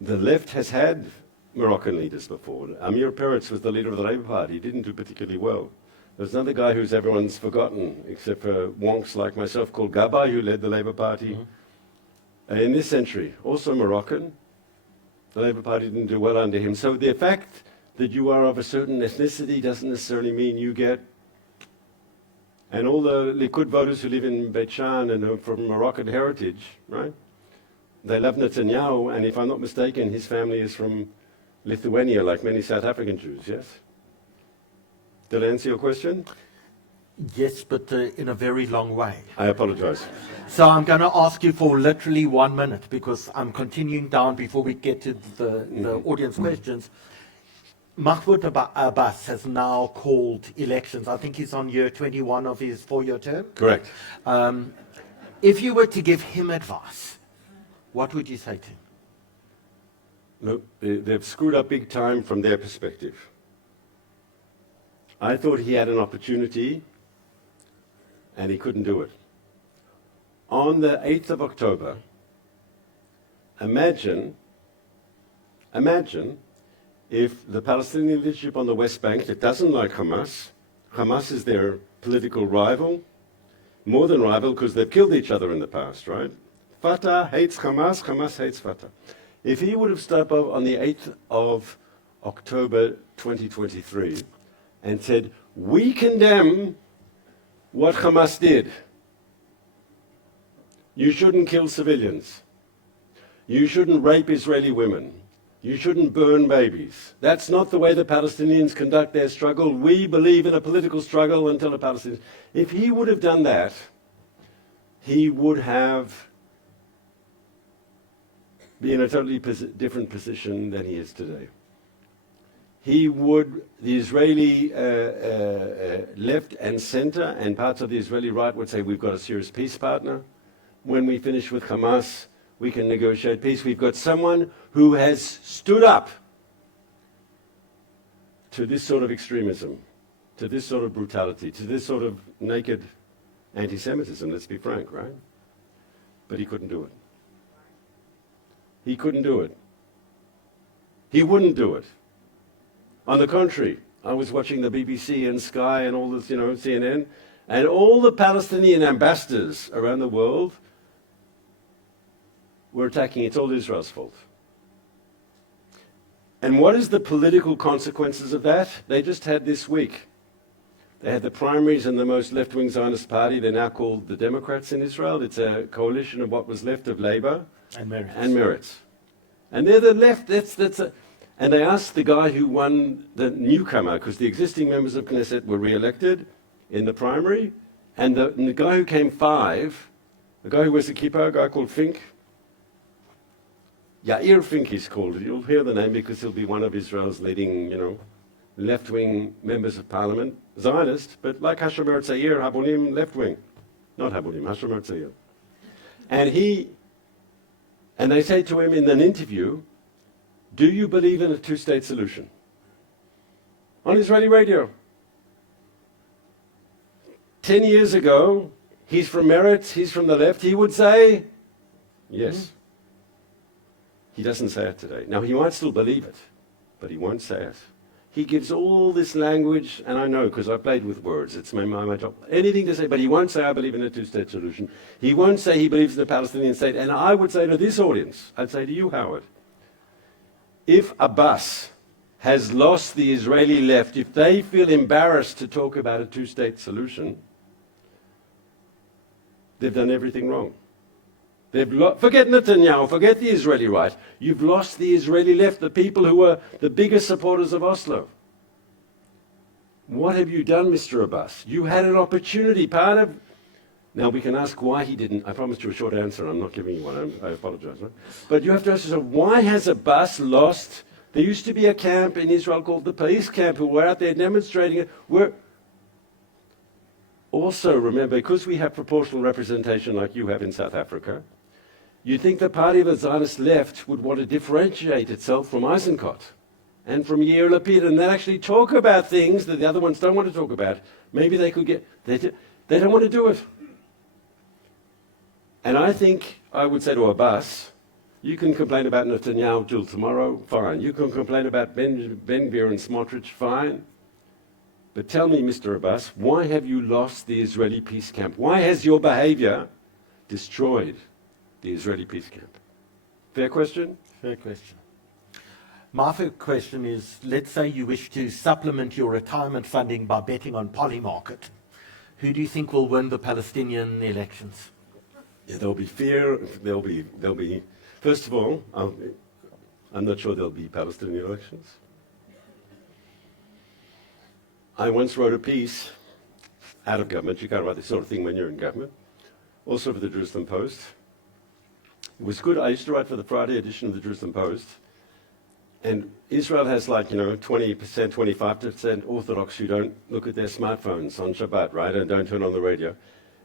the left has had Moroccan leaders before. Amir Peretz was the leader of the Labour Party. He didn't do particularly well. There's another guy who's everyone's forgotten, except for wonks like myself, called Gabay, who led the Labour Party in this century. Also Moroccan. The Labour Party didn't do well under him. So the fact that you are of a certain ethnicity doesn't necessarily mean you get... And all the Likud voters who live in Beit Shan and are from Moroccan heritage, right? They love Netanyahu, and if I'm not mistaken, his family is from Lithuania, like many South African Jews, yes? Did I answer your question? Yes, but in a very long way. I apologize. So I'm going to ask you for literally 1 minute, because I'm continuing down before we get to the audience questions. Mahmoud Abbas has now called elections. I think he's on year 21 of his 4-year term. Correct. If you were to give him advice, what would you say to him? Look, they've screwed up big time from their perspective. I thought he had an opportunity, and he couldn't do it. On the 8th of October, imagine if the Palestinian leadership on the West Bank that doesn't like Hamas is their political rival, more than rival because they've killed each other in the past, right? Fatah hates Hamas, Hamas hates Fatah. If he would have stood up on the 8th of October 2023 and said, we condemn what Hamas did. You shouldn't kill civilians. You shouldn't rape Israeli women. You shouldn't burn babies. That's not the way the Palestinians conduct their struggle. We believe in a political struggle until the Palestinians... If he would have done that, he would have been in a totally different position than he is today. The Israeli left and center and parts of the Israeli right would say, we've got a serious peace partner. When we finish with Hamas, we can negotiate peace. We've got someone who has stood up to this sort of extremism, to this sort of brutality, to this sort of naked anti-Semitism, let's be frank, right? But he couldn't do it. He couldn't do it. He wouldn't do it. On the contrary, I was watching the BBC and Sky and all this, CNN, and all the Palestinian ambassadors around the world were attacking. It's all Israel's fault. And what is the political consequences of that? They just had this week. They had the primaries in the most left-wing Zionist party. They're now called the Democrats in Israel. It's a coalition of what was left of Labour and Meretz. And they're the left. And they asked the guy who won, the newcomer, because the existing members of Knesset were re-elected in the primary, and the guy who came 5, the guy who wears the kippah, a guy called Fink, Yair Fink he's called. You'll hear the name because he'll be one of Israel's leading, left-wing members of parliament, Zionist, but like Hashem Eretz Habonim, left-wing. Not Habonim, Hashem Eretz. And they say to him in an interview, do you believe in a two-state solution? On Israeli radio. 10 years ago, he's from Meretz, he's from the left, he would say, yes. He doesn't say it today. Now, he might still believe it, but he won't say it. He gives all this language, and I know because I played with words. It's my job. Anything to say, but he won't say, I believe in a two-state solution. He won't say he believes in a Palestinian state. And I would say to this audience, I'd say to you, Howard, if Abbas has lost the Israeli left, if they feel embarrassed to talk about a two-state solution, they've done everything wrong. Forget Netanyahu, forget the Israeli right. You've lost the Israeli left, the people who were the biggest supporters of Oslo. What have you done, Mr. Abbas? You had an opportunity, Now we can ask why he didn't. I promised you a short answer, I'm not giving you one, I apologize. Right? But you have to ask yourself, why has Abbas lost? There used to be a camp in Israel called the Peace Camp who were out there demonstrating it. Also, remember, because we have proportional representation like you have in South Africa, you'd think the party of the Zionist left would want to differentiate itself from Eisenkot and from Yair Lapid and then actually talk about things that the other ones don't want to talk about. Maybe they could get... They don't want to do it. And I think I would say to Abbas, you can complain about Netanyahu till tomorrow, fine. You can complain about Ben-Gvir and Smotrich, fine. But tell me, Mr. Abbas, why have you lost the Israeli peace camp? Why has your behavior destroyed the Israeli peace camp? Fair question? Fair question. My fair question is, let's say you wish to supplement your retirement funding by betting on Polymarket. Who do you think will win the Palestinian elections? Yeah, there'll be fear. There'll be. First of all, I'm not sure there'll be Palestinian elections. I once wrote a piece out of government. You can't write this sort of thing when you're in government. Also for the Jerusalem Post. It was good. I used to write for the Friday edition of the Jerusalem Post. And Israel has 20%, 25% Orthodox who don't look at their smartphones on Shabbat, right? And don't turn on the radio.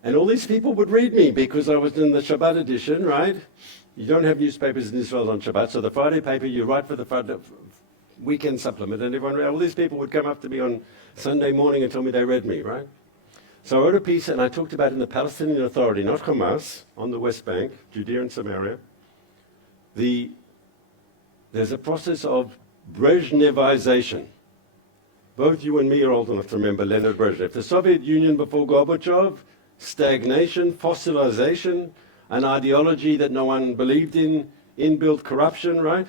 And all these people would read me because I was in the Shabbat edition, right? You don't have newspapers in Israel on Shabbat. So the Friday paper, you write for the Friday weekend supplement. And all these people would come up to me on Sunday morning and tell me they read me, right? So I wrote a piece and I talked about in the Palestinian Authority, not Hamas, on the West Bank, Judea and Samaria, there's a process of Brezhnevization. Both you and me are old enough to remember Leonid Brezhnev. The Soviet Union before Gorbachev, stagnation, fossilization, an ideology that no one believed in, inbuilt corruption, right?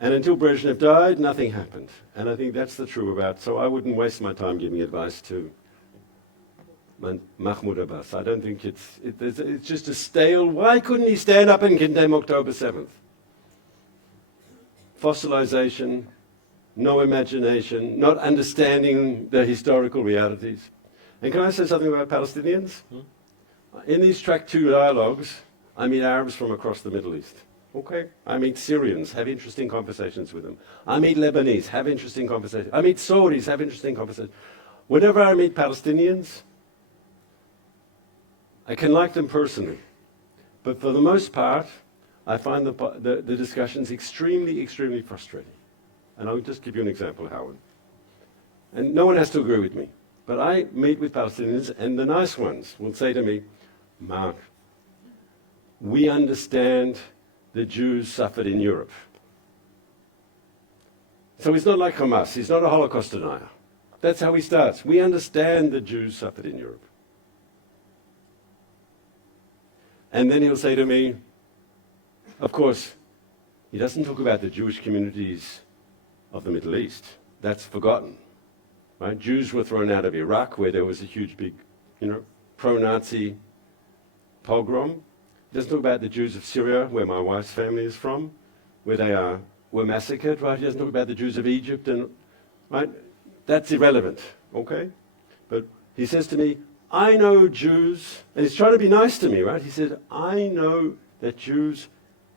And until Brezhnev died, nothing happened. And I think that's the true about. So I wouldn't waste my time giving advice to Mahmoud Abbas. I don't think it's just a stale. Why couldn't he stand up and condemn October 7th? Fossilization, no imagination, not understanding the historical realities. And can I say something about Palestinians? In these track 2 dialogues, I meet Arabs from across the Middle East. Okay? I meet Syrians, have interesting conversations with them. I meet Lebanese, have interesting conversations. I meet Saudis, have interesting conversations. Whenever I meet Palestinians, I can like them personally. But for the most part, I find the discussions extremely, extremely frustrating. And I'll just give you an example, Howard. And no one has to agree with me. But I meet with Palestinians, and the nice ones will say to me, Mark, we understand the Jews suffered in Europe. So he's not like Hamas. He's not a Holocaust denier. That's how he starts. We understand the Jews suffered in Europe. And then he'll say to me, of course, he doesn't talk about the Jewish communities of the Middle East. That's forgotten. Right? Jews were thrown out of Iraq, where there was a huge, big, pro-Nazi pogrom. He doesn't talk about the Jews of Syria, where my wife's family is from, where they were massacred. Right? He doesn't talk about the Jews of Egypt, right? That's irrelevant. Okay, but he says to me, I know Jews, and he's trying to be nice to me, right? He said, I know that Jews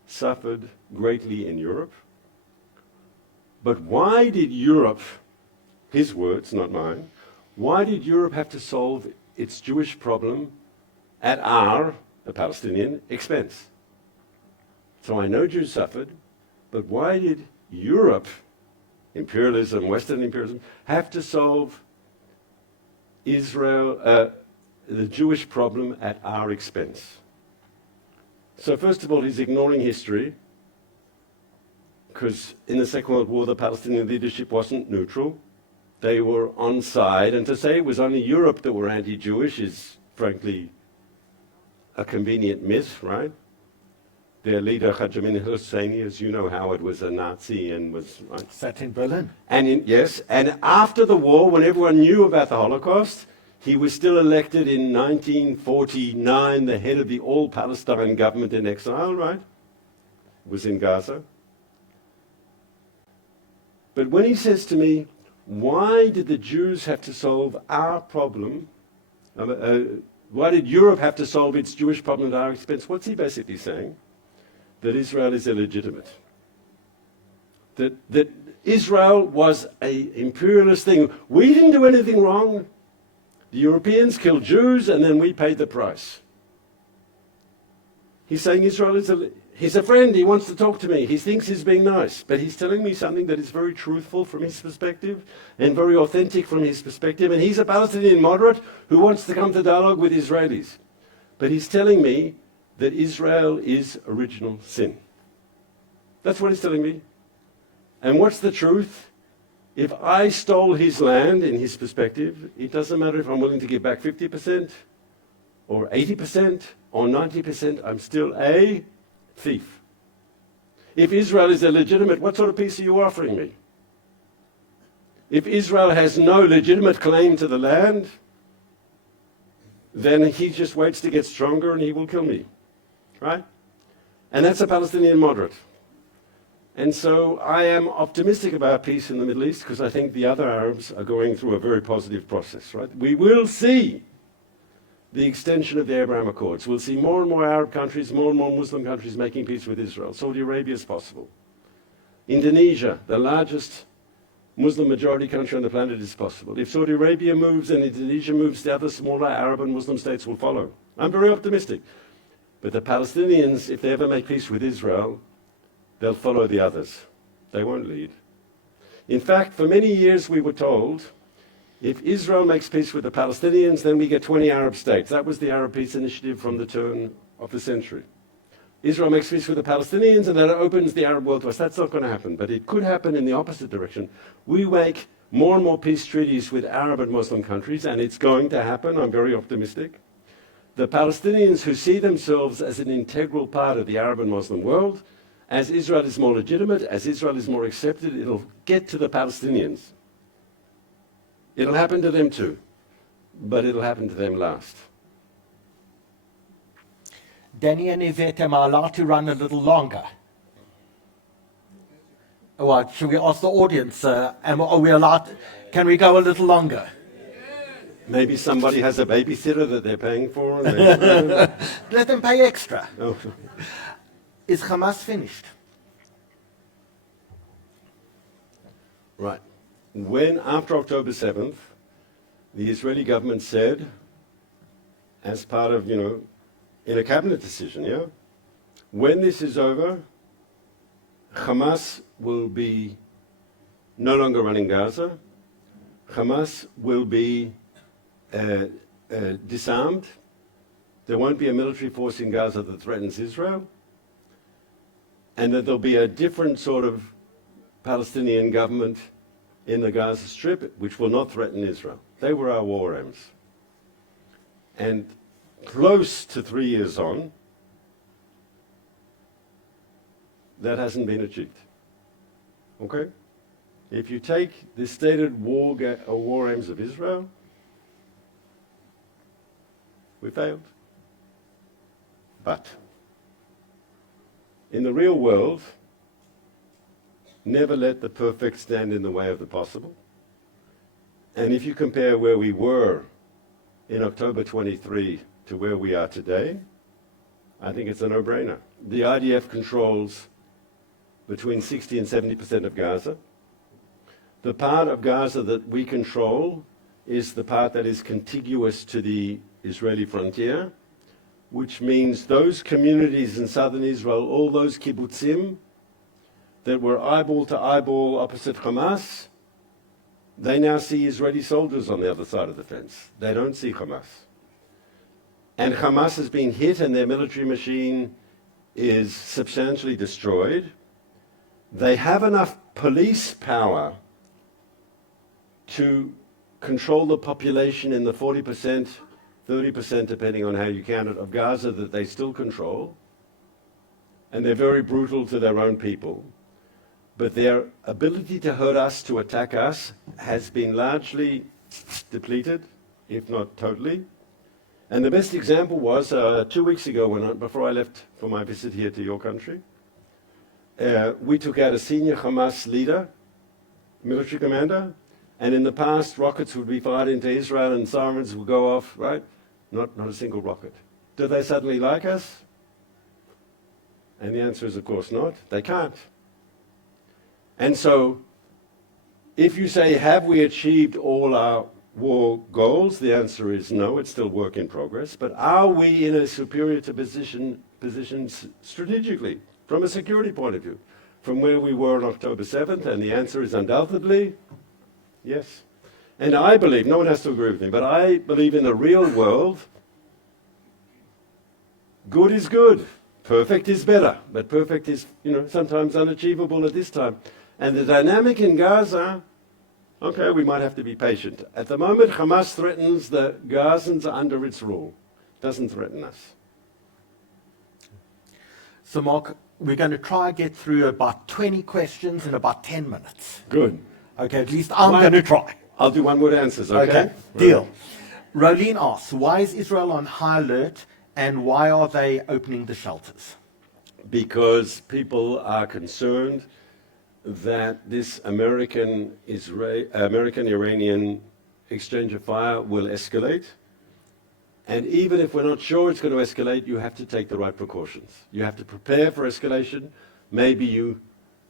suffered greatly in Europe. But why did Europe, his words, not mine, why did Europe have to solve its Jewish problem at our, the Palestinian, expense? So I know Jews suffered, but why did Europe, imperialism, Western imperialism, have to solve Israel, the Jewish problem at our expense? So first of all, he's ignoring history, because in the Second World War, the Palestinian leadership wasn't neutral. They were on side, and to say it was only Europe that were anti-Jewish is, frankly, a convenient myth, right? Their leader, Benjamin Husseini, as you know, Howard was a Nazi and was... Right? Sat in Berlin. And yes, and after the war, when everyone knew about the Holocaust, he was still elected in 1949, the head of the all-Palestine government in exile, right? Was in Gaza. But when he says to me, why did the Jews have to solve our problem? Why did Europe have to solve its Jewish problem at our expense? What's he basically saying? That Israel is illegitimate. That Israel was an imperialist thing. We didn't do anything wrong. The Europeans killed Jews and then we paid the price. He's saying Israel is he's a friend, he wants to talk to me, he thinks he's being nice, but he's telling me something that is very truthful from his perspective and very authentic from his perspective, and he's a Palestinian moderate who wants to come to dialogue with Israelis. But he's telling me that Israel is original sin. That's what he's telling me. And what's the truth? If I stole his land, in his perspective, it doesn't matter if I'm willing to give back 50% or 80% or 90%, I'm still a thief. If Israel is illegitimate, what sort of peace are you offering me? If Israel has no legitimate claim to the land, then he just waits to get stronger and he will kill me. Right? And that's a Palestinian moderate. And so I am optimistic about peace in the Middle East because I think the other Arabs are going through a very positive process. Right? We will see the extension of the Abraham Accords. We'll see more and more Arab countries, more and more Muslim countries making peace with Israel. Saudi Arabia is possible. Indonesia, the largest Muslim majority country on the planet, is possible. If Saudi Arabia moves and Indonesia moves, the other smaller Arab and Muslim states will follow. I'm very optimistic. But the Palestinians, if they ever make peace with Israel, they'll follow the others. They won't lead. In fact, for many years we were told, if Israel makes peace with the Palestinians, then we get 20 Arab states. That was the Arab Peace Initiative from the turn of the century. Israel makes peace with the Palestinians and that opens the Arab world to us. That's not going to happen, but it could happen in the opposite direction. We make more and more peace treaties with Arab and Muslim countries, and it's going to happen. I'm very optimistic. The Palestinians who see themselves as an integral part of the Arab and Muslim world, as Israel is more legitimate, as Israel is more accepted, it'll get to the Palestinians. It'll happen to them too, but it'll happen to them last. Danny and Yvette, am I allowed to run a little longer? Well, should we ask the audience, are we allowed, can we go a little longer? Maybe somebody has a babysitter that they're paying for. And Let them pay extra. Oh. Is Hamas finished? Right. When, after October 7th, the Israeli government said, as part of, in a cabinet decision, when this is over, Hamas will be no longer running Gaza. Hamas will be disarmed. There won't be a military force in Gaza that threatens Israel. And that there'll be a different sort of Palestinian government in the Gaza Strip, which will not threaten Israel. They were our war aims. And close to 3 years on, that hasn't been achieved. Okay? If you take the stated war aims of Israel, we failed. But in the real world, never let the perfect stand in the way of the possible. And if you compare where we were in October 23 to where we are today, I think it's a no-brainer. The IDF controls between 60 and 70% of Gaza. The part of Gaza that we control is the part that is contiguous to the Israeli frontier, which means those communities in southern Israel, all those kibbutzim that were eyeball to eyeball opposite Hamas, they now see Israeli soldiers on the other side of the fence. They don't see Hamas. And Hamas has been hit and their military machine is substantially destroyed. They have enough police power to control the population in the 40%, 30%, depending on how you count it, of Gaza that they still control. And they're very brutal to their own people. But their ability to hurt us, to attack us, has been largely depleted, if not totally. And the best example was 2 weeks ago, before I left for my visit here to your country, we took out a senior Hamas leader, military commander, and in the past, rockets would be fired into Israel and sirens would go off, right? Not a single rocket. Do they suddenly like us? And the answer is, of course not. They can't. And so, if you say, have we achieved all our war goals? The answer is no, it's still work in progress. But are we in a superior position strategically, from a security point of view, from where we were on October 7th? And the answer is undoubtedly yes. And I believe, no one has to agree with me, but I believe in the real world, good is good. Perfect is better, but perfect is, sometimes unachievable at this time. And the dynamic in Gaza, okay, we might have to be patient. At the moment, Hamas threatens the Gazans under its rule. Doesn't threaten us. So, Mark, we're going to try and get through about 20 questions in about 10 minutes. Good. Okay, at least I'm going to try. I'll do one-word answers, okay? Deal. Rolene asks, why is Israel on high alert and why are they opening the shelters? Because people are concerned that this American-Iranian exchange of fire will escalate. And even if we're not sure it's going to escalate, you have to take the right precautions. You have to prepare for escalation. Maybe you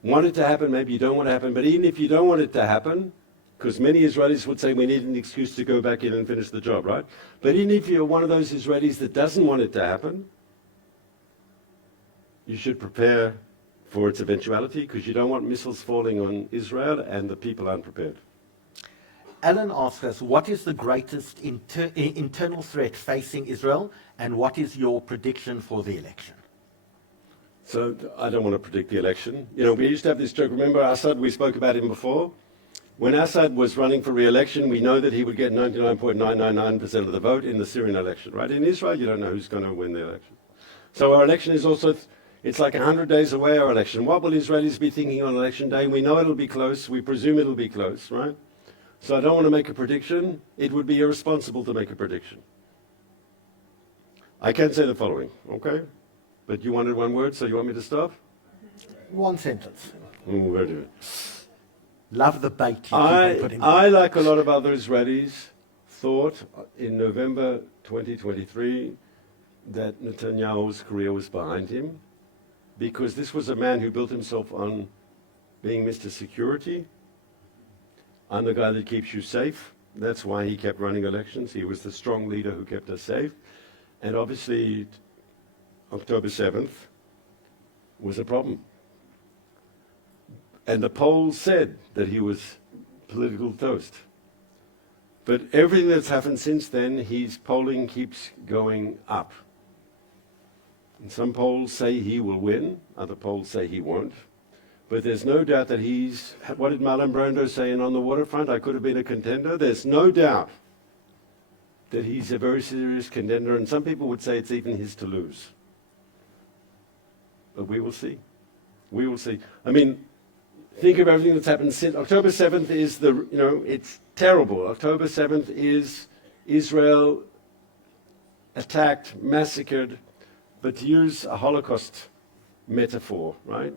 want it to happen, maybe you don't want it to happen. But even if you don't want it to happen, because many Israelis would say we need an excuse to go back in and finish the job, right? But even if you're one of those Israelis that doesn't want it to happen, you should prepare for its eventuality, because you don't want missiles falling on Israel and the people aren't prepared. Alan asks us, what is the greatest internal threat facing Israel and what is your prediction for the election? So I don't want to predict the election. We used to have this joke. Remember Assad? We spoke about him before. When Assad was running for re-election, we know that he would get 99.999% of the vote in the Syrian election, right? In Israel, you don't know who's going to win the election. So our election is also, it's like 100 days away, our election. What will Israelis be thinking on election day? We know it'll be close. We presume it'll be close, right? So I don't want to make a prediction. It would be irresponsible to make a prediction. I can say the following, okay? But you wanted one word, so you want me to stop? One sentence. Very good. Love the bait you keep putting. I, like a lot of other Israelis, thought in November 2023 that Netanyahu's career was behind him, because this was a man who built himself on being Mr. Security. I'm the guy that keeps you safe. That's why he kept running elections. He was the strong leader who kept us safe. And obviously, October 7th was a problem. And the polls said that he was political toast. But everything that's happened since then, his polling keeps going up. And some polls say he will win, other polls say he won't. But there's no doubt that he's, what did Marlon Brando say in On the Waterfront? I could have been a contender. There's no doubt that he's a very serious contender, and some people would say it's even his to lose. But we will see. We will see. I mean, think of everything that's happened since. October 7th is it's terrible. October 7th is Israel attacked, massacred, but to use a Holocaust metaphor, right?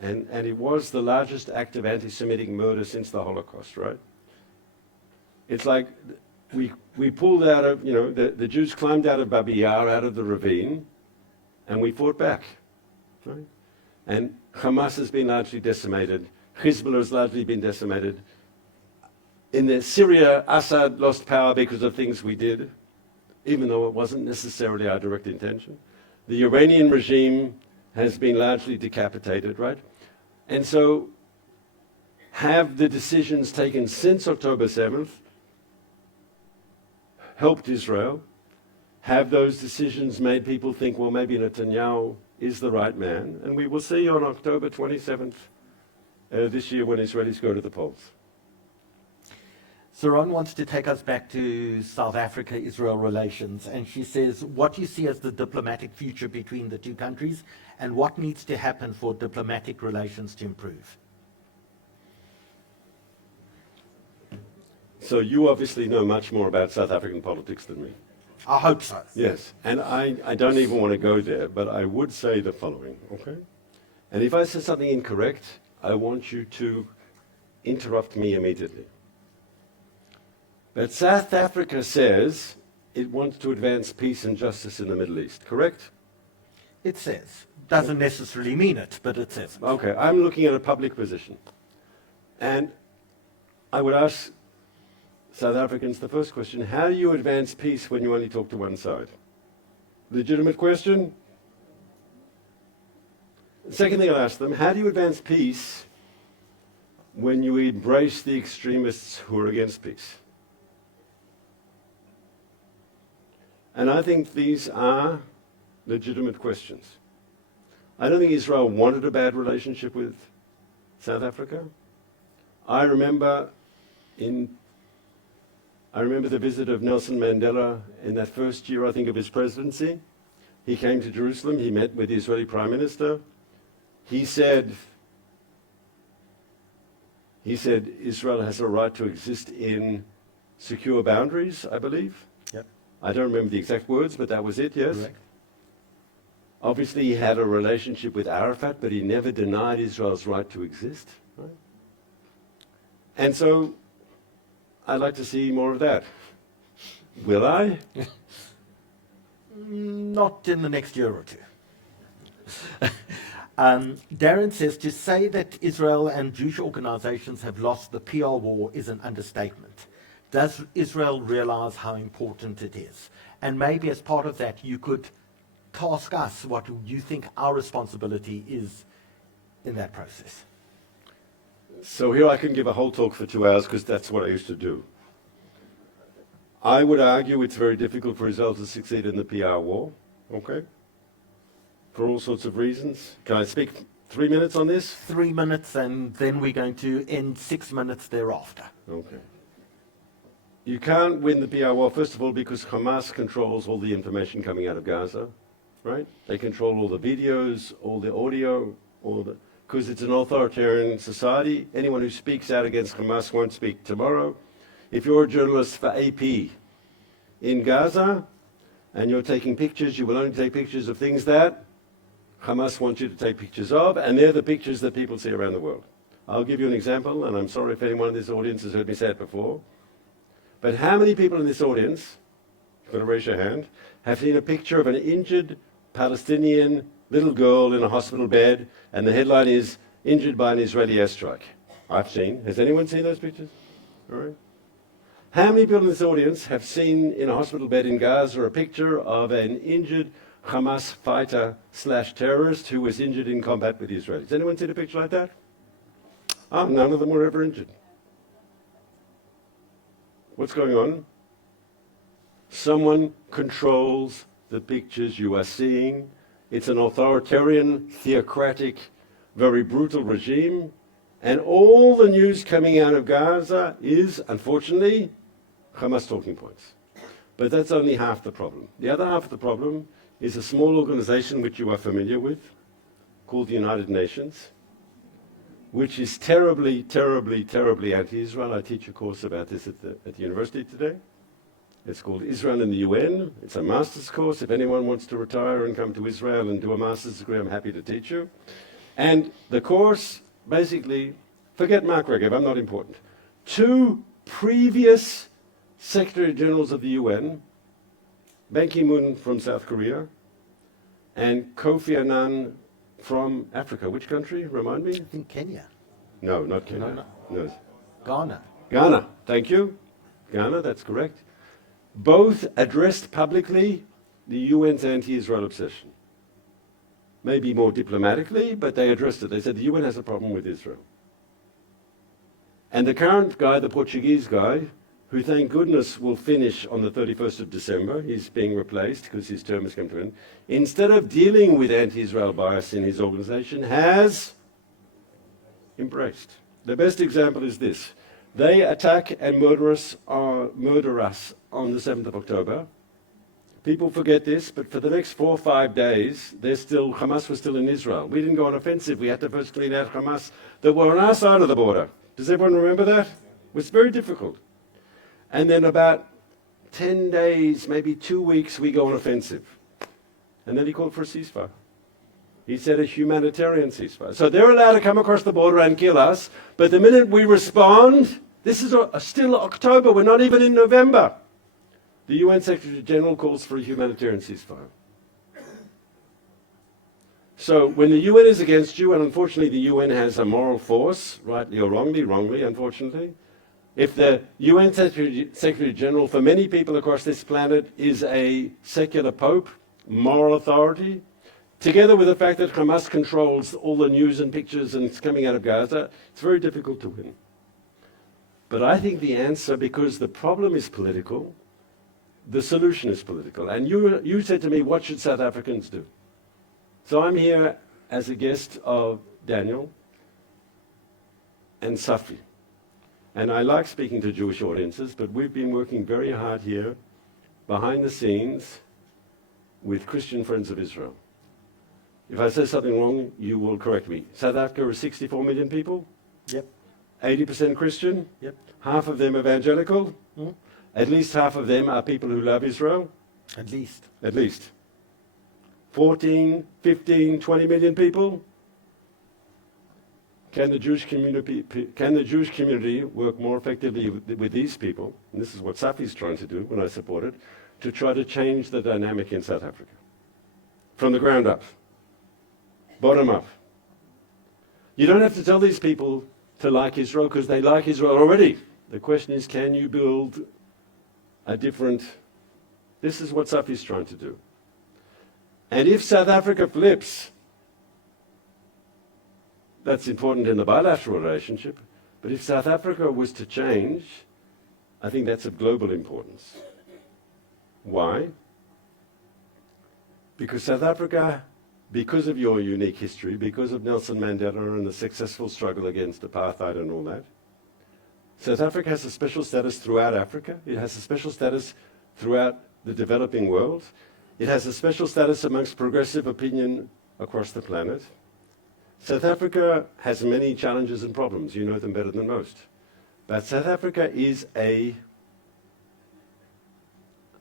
And it was the largest act of anti-Semitic murder since the Holocaust, right? It's like we pulled out of, the Jews climbed out of Babi Yar, out of the ravine, and we fought back. Right? And Hamas has been largely decimated. Hezbollah has largely been decimated. In Syria, Assad lost power because of things we did, even though it wasn't necessarily our direct intention. The Iranian regime has been largely decapitated, right? And so have the decisions taken since October 7th helped Israel? Have those decisions made people think, well, maybe Netanyahu is the right man? And we will see on October 27th this year when Israelis go to the polls. Saron wants to take us back to South Africa-Israel relations, and she says, what do you see as the diplomatic future between the two countries, and what needs to happen for diplomatic relations to improve? So you obviously know much more about South African politics than me. I hope so. Yes, and I don't even want to go there, but I would say the following, okay? And if I say something incorrect, I want you to interrupt me immediately. But South Africa says it wants to advance peace and justice in the Middle East, correct? It says. Doesn't necessarily mean it, but it says it. Okay, I'm looking at a public position. And I would ask South Africans the first question, how do you advance peace when you only talk to one side? Legitimate question? The second thing I'll ask them, how do you advance peace when you embrace the extremists who are against peace? And I think these are legitimate questions. I don't think Israel wanted a bad relationship with South Africa. I remember the visit of Nelson Mandela in that first year, I think, of his presidency. He came to Jerusalem, he met with the Israeli Prime Minister. He said Israel has a right to exist in secure boundaries, I believe. Yep. I don't remember the exact words, but that was it, yes? Correct. Obviously, he had a relationship with Arafat, but he never denied Israel's right to exist. Right? And so, I'd like to see more of that. Will I? Not in the next year or two. Darren says, to say that Israel and Jewish organizations have lost the PR war is an understatement. Does Israel realize how important it is? And maybe as part of that, you could task us what you think our responsibility is in that process. So here I can give a whole talk for 2 hours because that's what I used to do. I would argue it's very difficult for Israel to succeed in the PR war, okay? For all sorts of reasons. Can I speak 3 minutes on this? 3 minutes, and then we're going to end 6 minutes thereafter. Okay. You can't win the PR war, first of all, because Hamas controls all the information coming out of Gaza, right? They control all the videos, all the audio, because it's an authoritarian society. Anyone who speaks out against Hamas won't speak tomorrow. If you're a journalist for AP in Gaza and you're taking pictures, you will only take pictures of things that Hamas wants you to take pictures of, and they're the pictures that people see around the world. I'll give you an example, and I'm sorry if anyone in this audience has heard me say it before, but how many people in this audience, you're going to raise your hand, have seen a picture of an injured Palestinian little girl in a hospital bed, and the headline is, injured by an Israeli airstrike? I've seen. Has anyone seen those pictures? All right. How many people in this audience have seen in a hospital bed in Gaza a picture of an injured Hamas fighter / terrorist who was injured in combat with the Israelis? Has anyone seen a picture like that? Oh, none of them were ever injured. What's going on? Someone controls the pictures you are seeing. It's an authoritarian, theocratic, very brutal regime. And all the news coming out of Gaza is, unfortunately, Hamas talking points. But that's only half the problem. The other half of the problem is a small organization which you are familiar with, called the United Nations, which is terribly, terribly, terribly anti-Israel. I teach a course about this at the university today. It's called Israel in the UN. It's a master's course. If anyone wants to retire and come to Israel and do a master's degree, I'm happy to teach you. And the course, basically, forget Mark Regev, I'm not important. 2 previous Secretary Generals of the UN, Ban Ki-moon from South Korea, and Kofi Annan from Africa. Which country? Remind me? I think Kenya. No, not Kenya. No. Ghana. Ghana. Thank you. Ghana, that's correct. Both addressed publicly the UN's anti-Israel obsession. Maybe more diplomatically, but they addressed it. They said the UN has a problem with Israel. And the current guy, the Portuguese guy, who thank goodness will finish on the 31st of December, he's being replaced because his term has come to an end, instead of dealing with anti-Israel bias in his organization, has embraced. The best example is this. They attack and murder us on the 7th of October. People forget this, but for the next 4 or 5 days, Hamas was still in Israel. We didn't go on offensive. We had to first clean out Hamas that were on our side of the border. Does everyone remember that? It was very difficult. And then about 10 days, maybe 2 weeks, we go on offensive. And then he called for a ceasefire. He said a humanitarian ceasefire. So they're allowed to come across the border and kill us, but the minute we respond, this is still October, we're not even in November. The UN Secretary General calls for a humanitarian ceasefire. So when the UN is against you, and unfortunately the UN has a moral force, rightly or wrongly, unfortunately, if the UN Secretary General for many people across this planet is a secular pope, moral authority, together with the fact that Hamas controls all the news and pictures and it's coming out of Gaza, it's very difficult to win. But I think the answer, because the problem is political, the solution is political. And you said to me, what should South Africans do? So I'm here as a guest of Daniel and Safi. And I like speaking to Jewish audiences, but we've been working very hard here behind the scenes with Christian Friends of Israel. If I say something wrong, you will correct me. South Africa is 64 million people. Yep. 80% Christian. Yep. Half of them evangelical. Mm. At least half of them are people who love Israel. At least. At least. 14, 15, 20 million people. Can the Jewish community work more effectively with these people? And this is what Safi's trying to do when I support it, to try to change the dynamic in South Africa. From the ground up. Bottom up. You don't have to tell these people to like Israel because they like Israel already. The question is, can you build a different... This is what Safi's trying to do. And if South Africa flips, that's important in the bilateral relationship, but if South Africa was to change, I think that's of global importance. Why? Because South Africa, because of your unique history, because of Nelson Mandela and the successful struggle against apartheid and all that, South Africa has a special status throughout Africa. It has a special status throughout the developing world. It has a special status amongst progressive opinion across the planet. South Africa has many challenges and problems. You know them better than most. But South Africa is a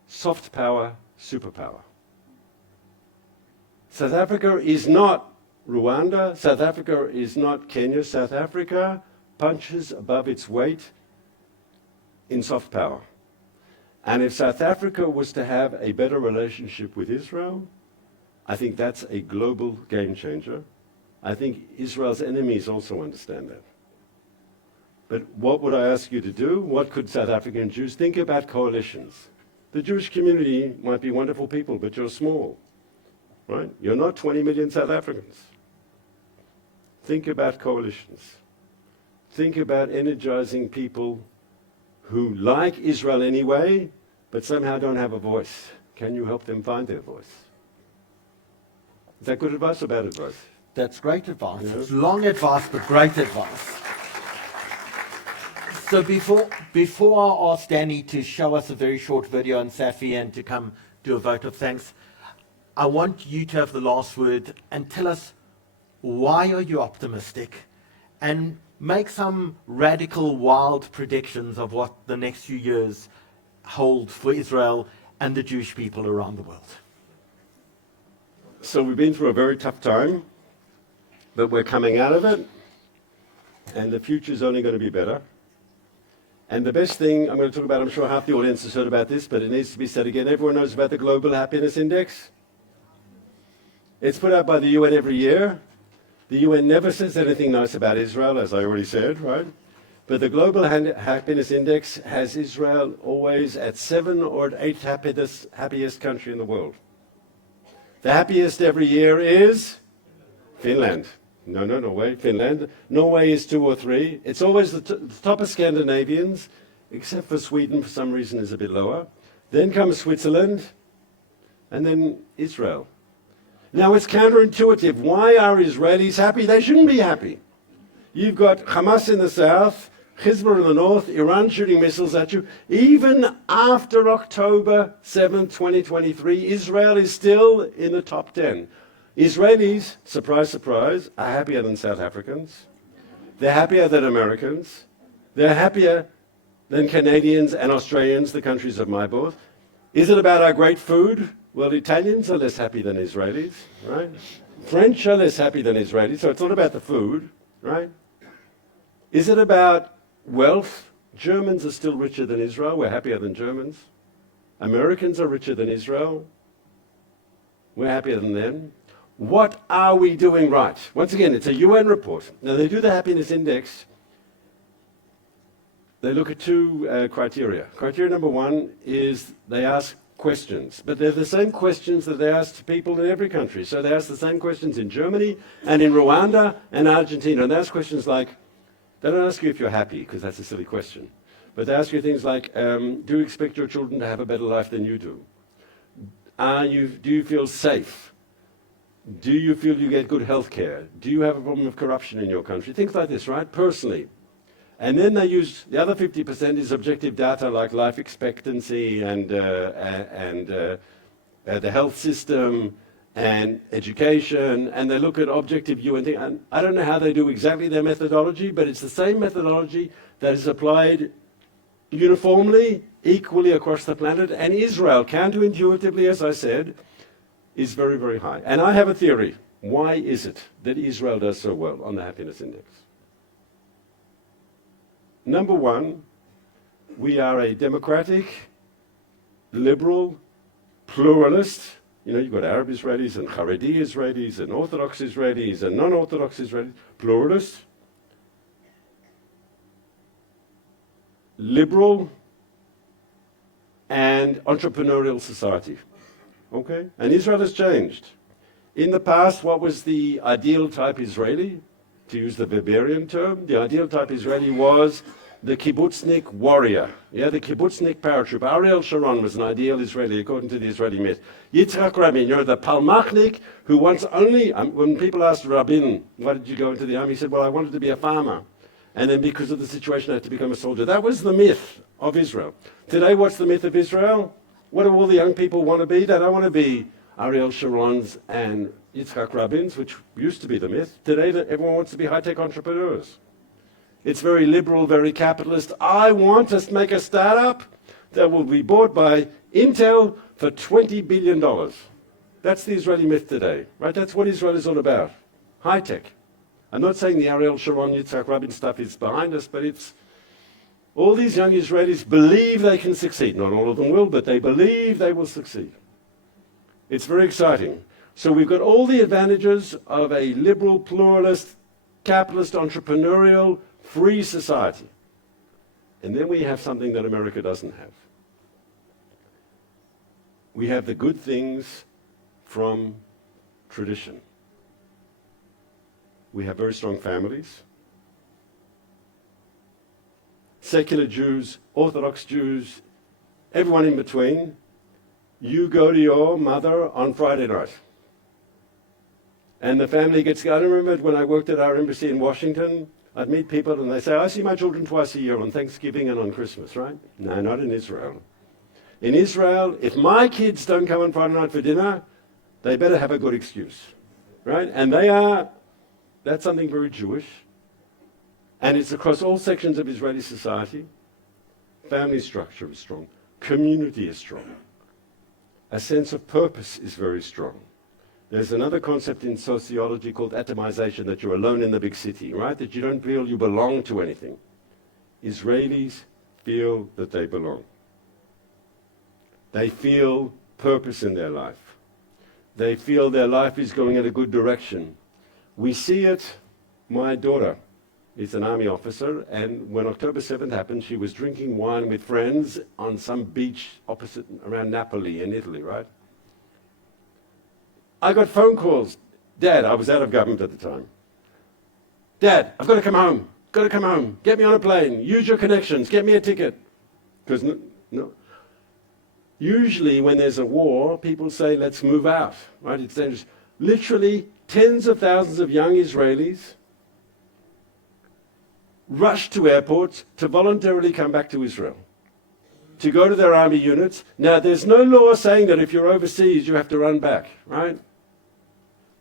soft power superpower. South Africa is not Rwanda. South Africa is not Kenya. South Africa punches above its weight in soft power. And if South Africa was to have a better relationship with Israel, I think that's a global game changer. I think Israel's enemies also understand that. But what would I ask you to do? What could South African Jews think about coalitions? The Jewish community might be wonderful people, but you're small, right? You're not 20 million South Africans. Think about coalitions. Think about energizing people who like Israel anyway, but somehow don't have a voice. Can you help them find their voice? Is that good advice or bad advice? That's great advice. Yeah. It's long advice, but great advice. So before I ask Danny to show us a very short video on Safi and to come do a vote of thanks, I want you to have the last word and tell us, why are you optimistic? And make some radical, wild predictions of what the next few years hold for Israel and the Jewish people around the world. So we've been through a very tough time, but we're coming out of it, and the future's only going to be better. And the best thing I'm going to talk about, I'm sure half the audience has heard about this, but it needs to be said again. Everyone knows about the Global Happiness Index? It's put out by the UN every year. The UN never says anything nice about Israel, as I already said, right? But the Global Happiness Index has Israel always at 7 or at 8 happiest country in the world. The happiest every year is Finland. No, Norway, Finland. Norway is 2 or 3. It's always the top of Scandinavians, except for Sweden, for some reason, is a bit lower. Then comes Switzerland, and then Israel. Now, it's counterintuitive. Why are Israelis happy? They shouldn't be happy. You've got Hamas in the south, Hezbollah in the north, Iran shooting missiles at you. Even after October 7th, 2023, Israel is still in the top 10. Israelis, surprise, surprise, are happier than South Africans. They're happier than Americans. They're happier than Canadians and Australians, the countries of my birth. Is it about our great food? Well, Italians are less happy than Israelis, right? French are less happy than Israelis, so it's not about the food, right? Is it about wealth? Germans are still richer than Israel. We're happier than Germans. Americans are richer than Israel. We're happier than them. What are we doing right? Once again, it's a UN report. Now, they do the happiness index. They look at 2 criteria. Criteria number 1 is they ask questions, but they're the same questions that they ask to people in every country. So they ask the same questions in Germany and in Rwanda and Argentina. And they ask questions like, they don't ask you if you're happy, because that's a silly question. But they ask you things like, do you expect your children to have a better life than you do? Do you feel safe? Do you feel you get good health care? Do you have a problem of corruption in your country? Things like this, right? Personally. And then they use, the other 50% is objective data like life expectancy and the health system and education, and they look at objective UN thing. And I don't know how they do exactly their methodology, but it's the same methodology that is applied uniformly, equally across the planet. And Israel, counterintuitively, as I said, is very, very high. And I have a theory. Why is it that Israel does so well on the happiness index? Number 1, we are a democratic, liberal, pluralist. You know, you've got Arab Israelis and Haredi Israelis and Orthodox Israelis and non-Orthodox Israelis. Pluralist, liberal, and entrepreneurial society. Okay? And Israel has changed. In the past, what was the ideal type Israeli? To use the Weberian term, the ideal type Israeli was the kibbutznik warrior, the kibbutznik paratrooper. Ariel Sharon was an ideal Israeli according to the Israeli myth. Yitzhak Rabin, the palmachnik who wants only, when people asked Rabin, why did you go into the army? He said, well, I wanted to be a farmer. And then because of the situation, I had to become a soldier. That was the myth of Israel. Today, what's the myth of Israel? What do all the young people want to be? They don't want to be Ariel Sharon's and Yitzhak Rabin's, which used to be the myth. Today, everyone wants to be high-tech entrepreneurs. It's very liberal, very capitalist. I want to make a startup that will be bought by Intel for $20 billion. That's the Israeli myth today, right? That's what Israel is all about, high-tech. I'm not saying the Ariel Sharon, Yitzhak Rabin stuff is behind us, but it's all these young Israelis believe they can succeed. Not all of them will, but they believe they will succeed. It's very exciting. So we've got all the advantages of a liberal, pluralist, capitalist, entrepreneurial, free society. And then we have something that America doesn't have. We have the good things from tradition. We have very strong families. Secular Jews, Orthodox Jews, everyone in between. You go to your mother on Friday night. And the family gets, I remember when I worked at our embassy in Washington, I'd meet people and they say, I see my children twice a year on Thanksgiving and on Christmas, right? No, not in Israel. In Israel, if my kids don't come on Friday night for dinner, they better have a good excuse, right? And that's something very Jewish. And it's across all sections of Israeli society. Family structure is strong. Community is strong. A sense of purpose is very strong. There's another concept in sociology called atomization, that you're alone in the big city, right? That you don't feel you belong to anything. Israelis feel that they belong. They feel purpose in their life. They feel their life is going in a good direction. We see it. My daughter is an army officer, and when October 7th happened, she was drinking wine with friends on some beach opposite around Napoli in Italy, right? I got phone calls. Dad, I was out of government at the time. Dad, I've got to come home. Got to come home. Get me on a plane. Use your connections. Get me a ticket. Because no. Usually when there's a war, people say, let's move out, right? It's dangerous. Literally tens of thousands of young Israelis rushed to airports to voluntarily come back to Israel, to go to their army units. Now, there's no law saying that if you're overseas, you have to run back, right?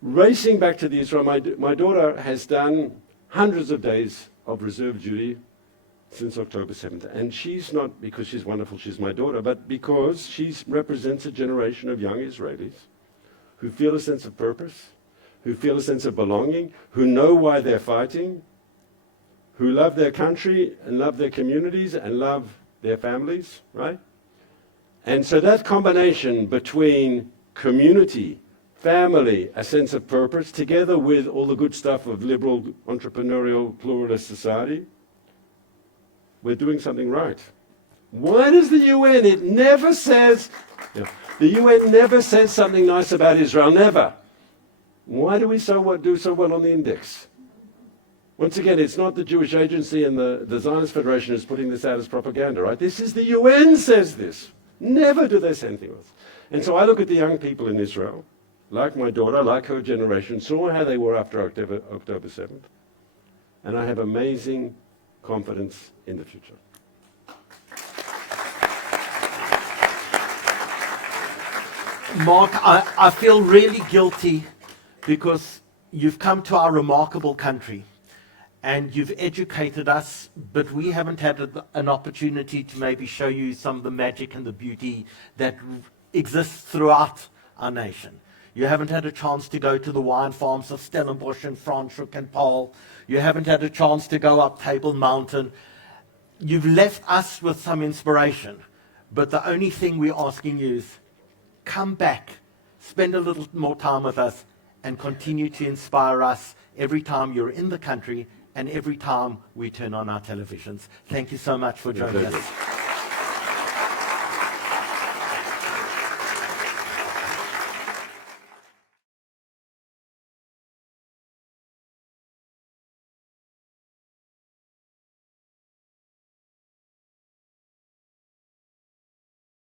Racing back to the Israel, my daughter has done hundreds of days of reserve duty since October 7th. And she's not because she's wonderful, she's my daughter, but because she represents a generation of young Israelis who feel a sense of purpose, who feel a sense of belonging, who know why they're fighting, who love their country and love their communities and love their families, right? And so that combination between community, family, a sense of purpose, together with all the good stuff of liberal, entrepreneurial, pluralist society, we're doing something right. Why does the UN, it never says, the UN never says something nice about Israel, never. Why do we do so well on the index? Once again, it's not the Jewish Agency and the Zionist Federation who's putting this out as propaganda, right? This is the UN says this. Never do they say anything else. And so I look at the young people in Israel, like my daughter, like her generation, saw how they were after October 7th. And I have amazing confidence in the future. Mark, I feel really guilty because you've come to our remarkable country and you've educated us, but we haven't had an opportunity to maybe show you some of the magic and the beauty that exists throughout our nation. You haven't had a chance to go to the wine farms of Stellenbosch and Franschhoek and Paarl. You haven't had a chance to go up Table Mountain. You've left us with some inspiration, but the only thing we're asking you is come back, spend a little more time with us, and continue to inspire us every time you're in the country and every time we turn on our televisions. Thank you so much for joining us.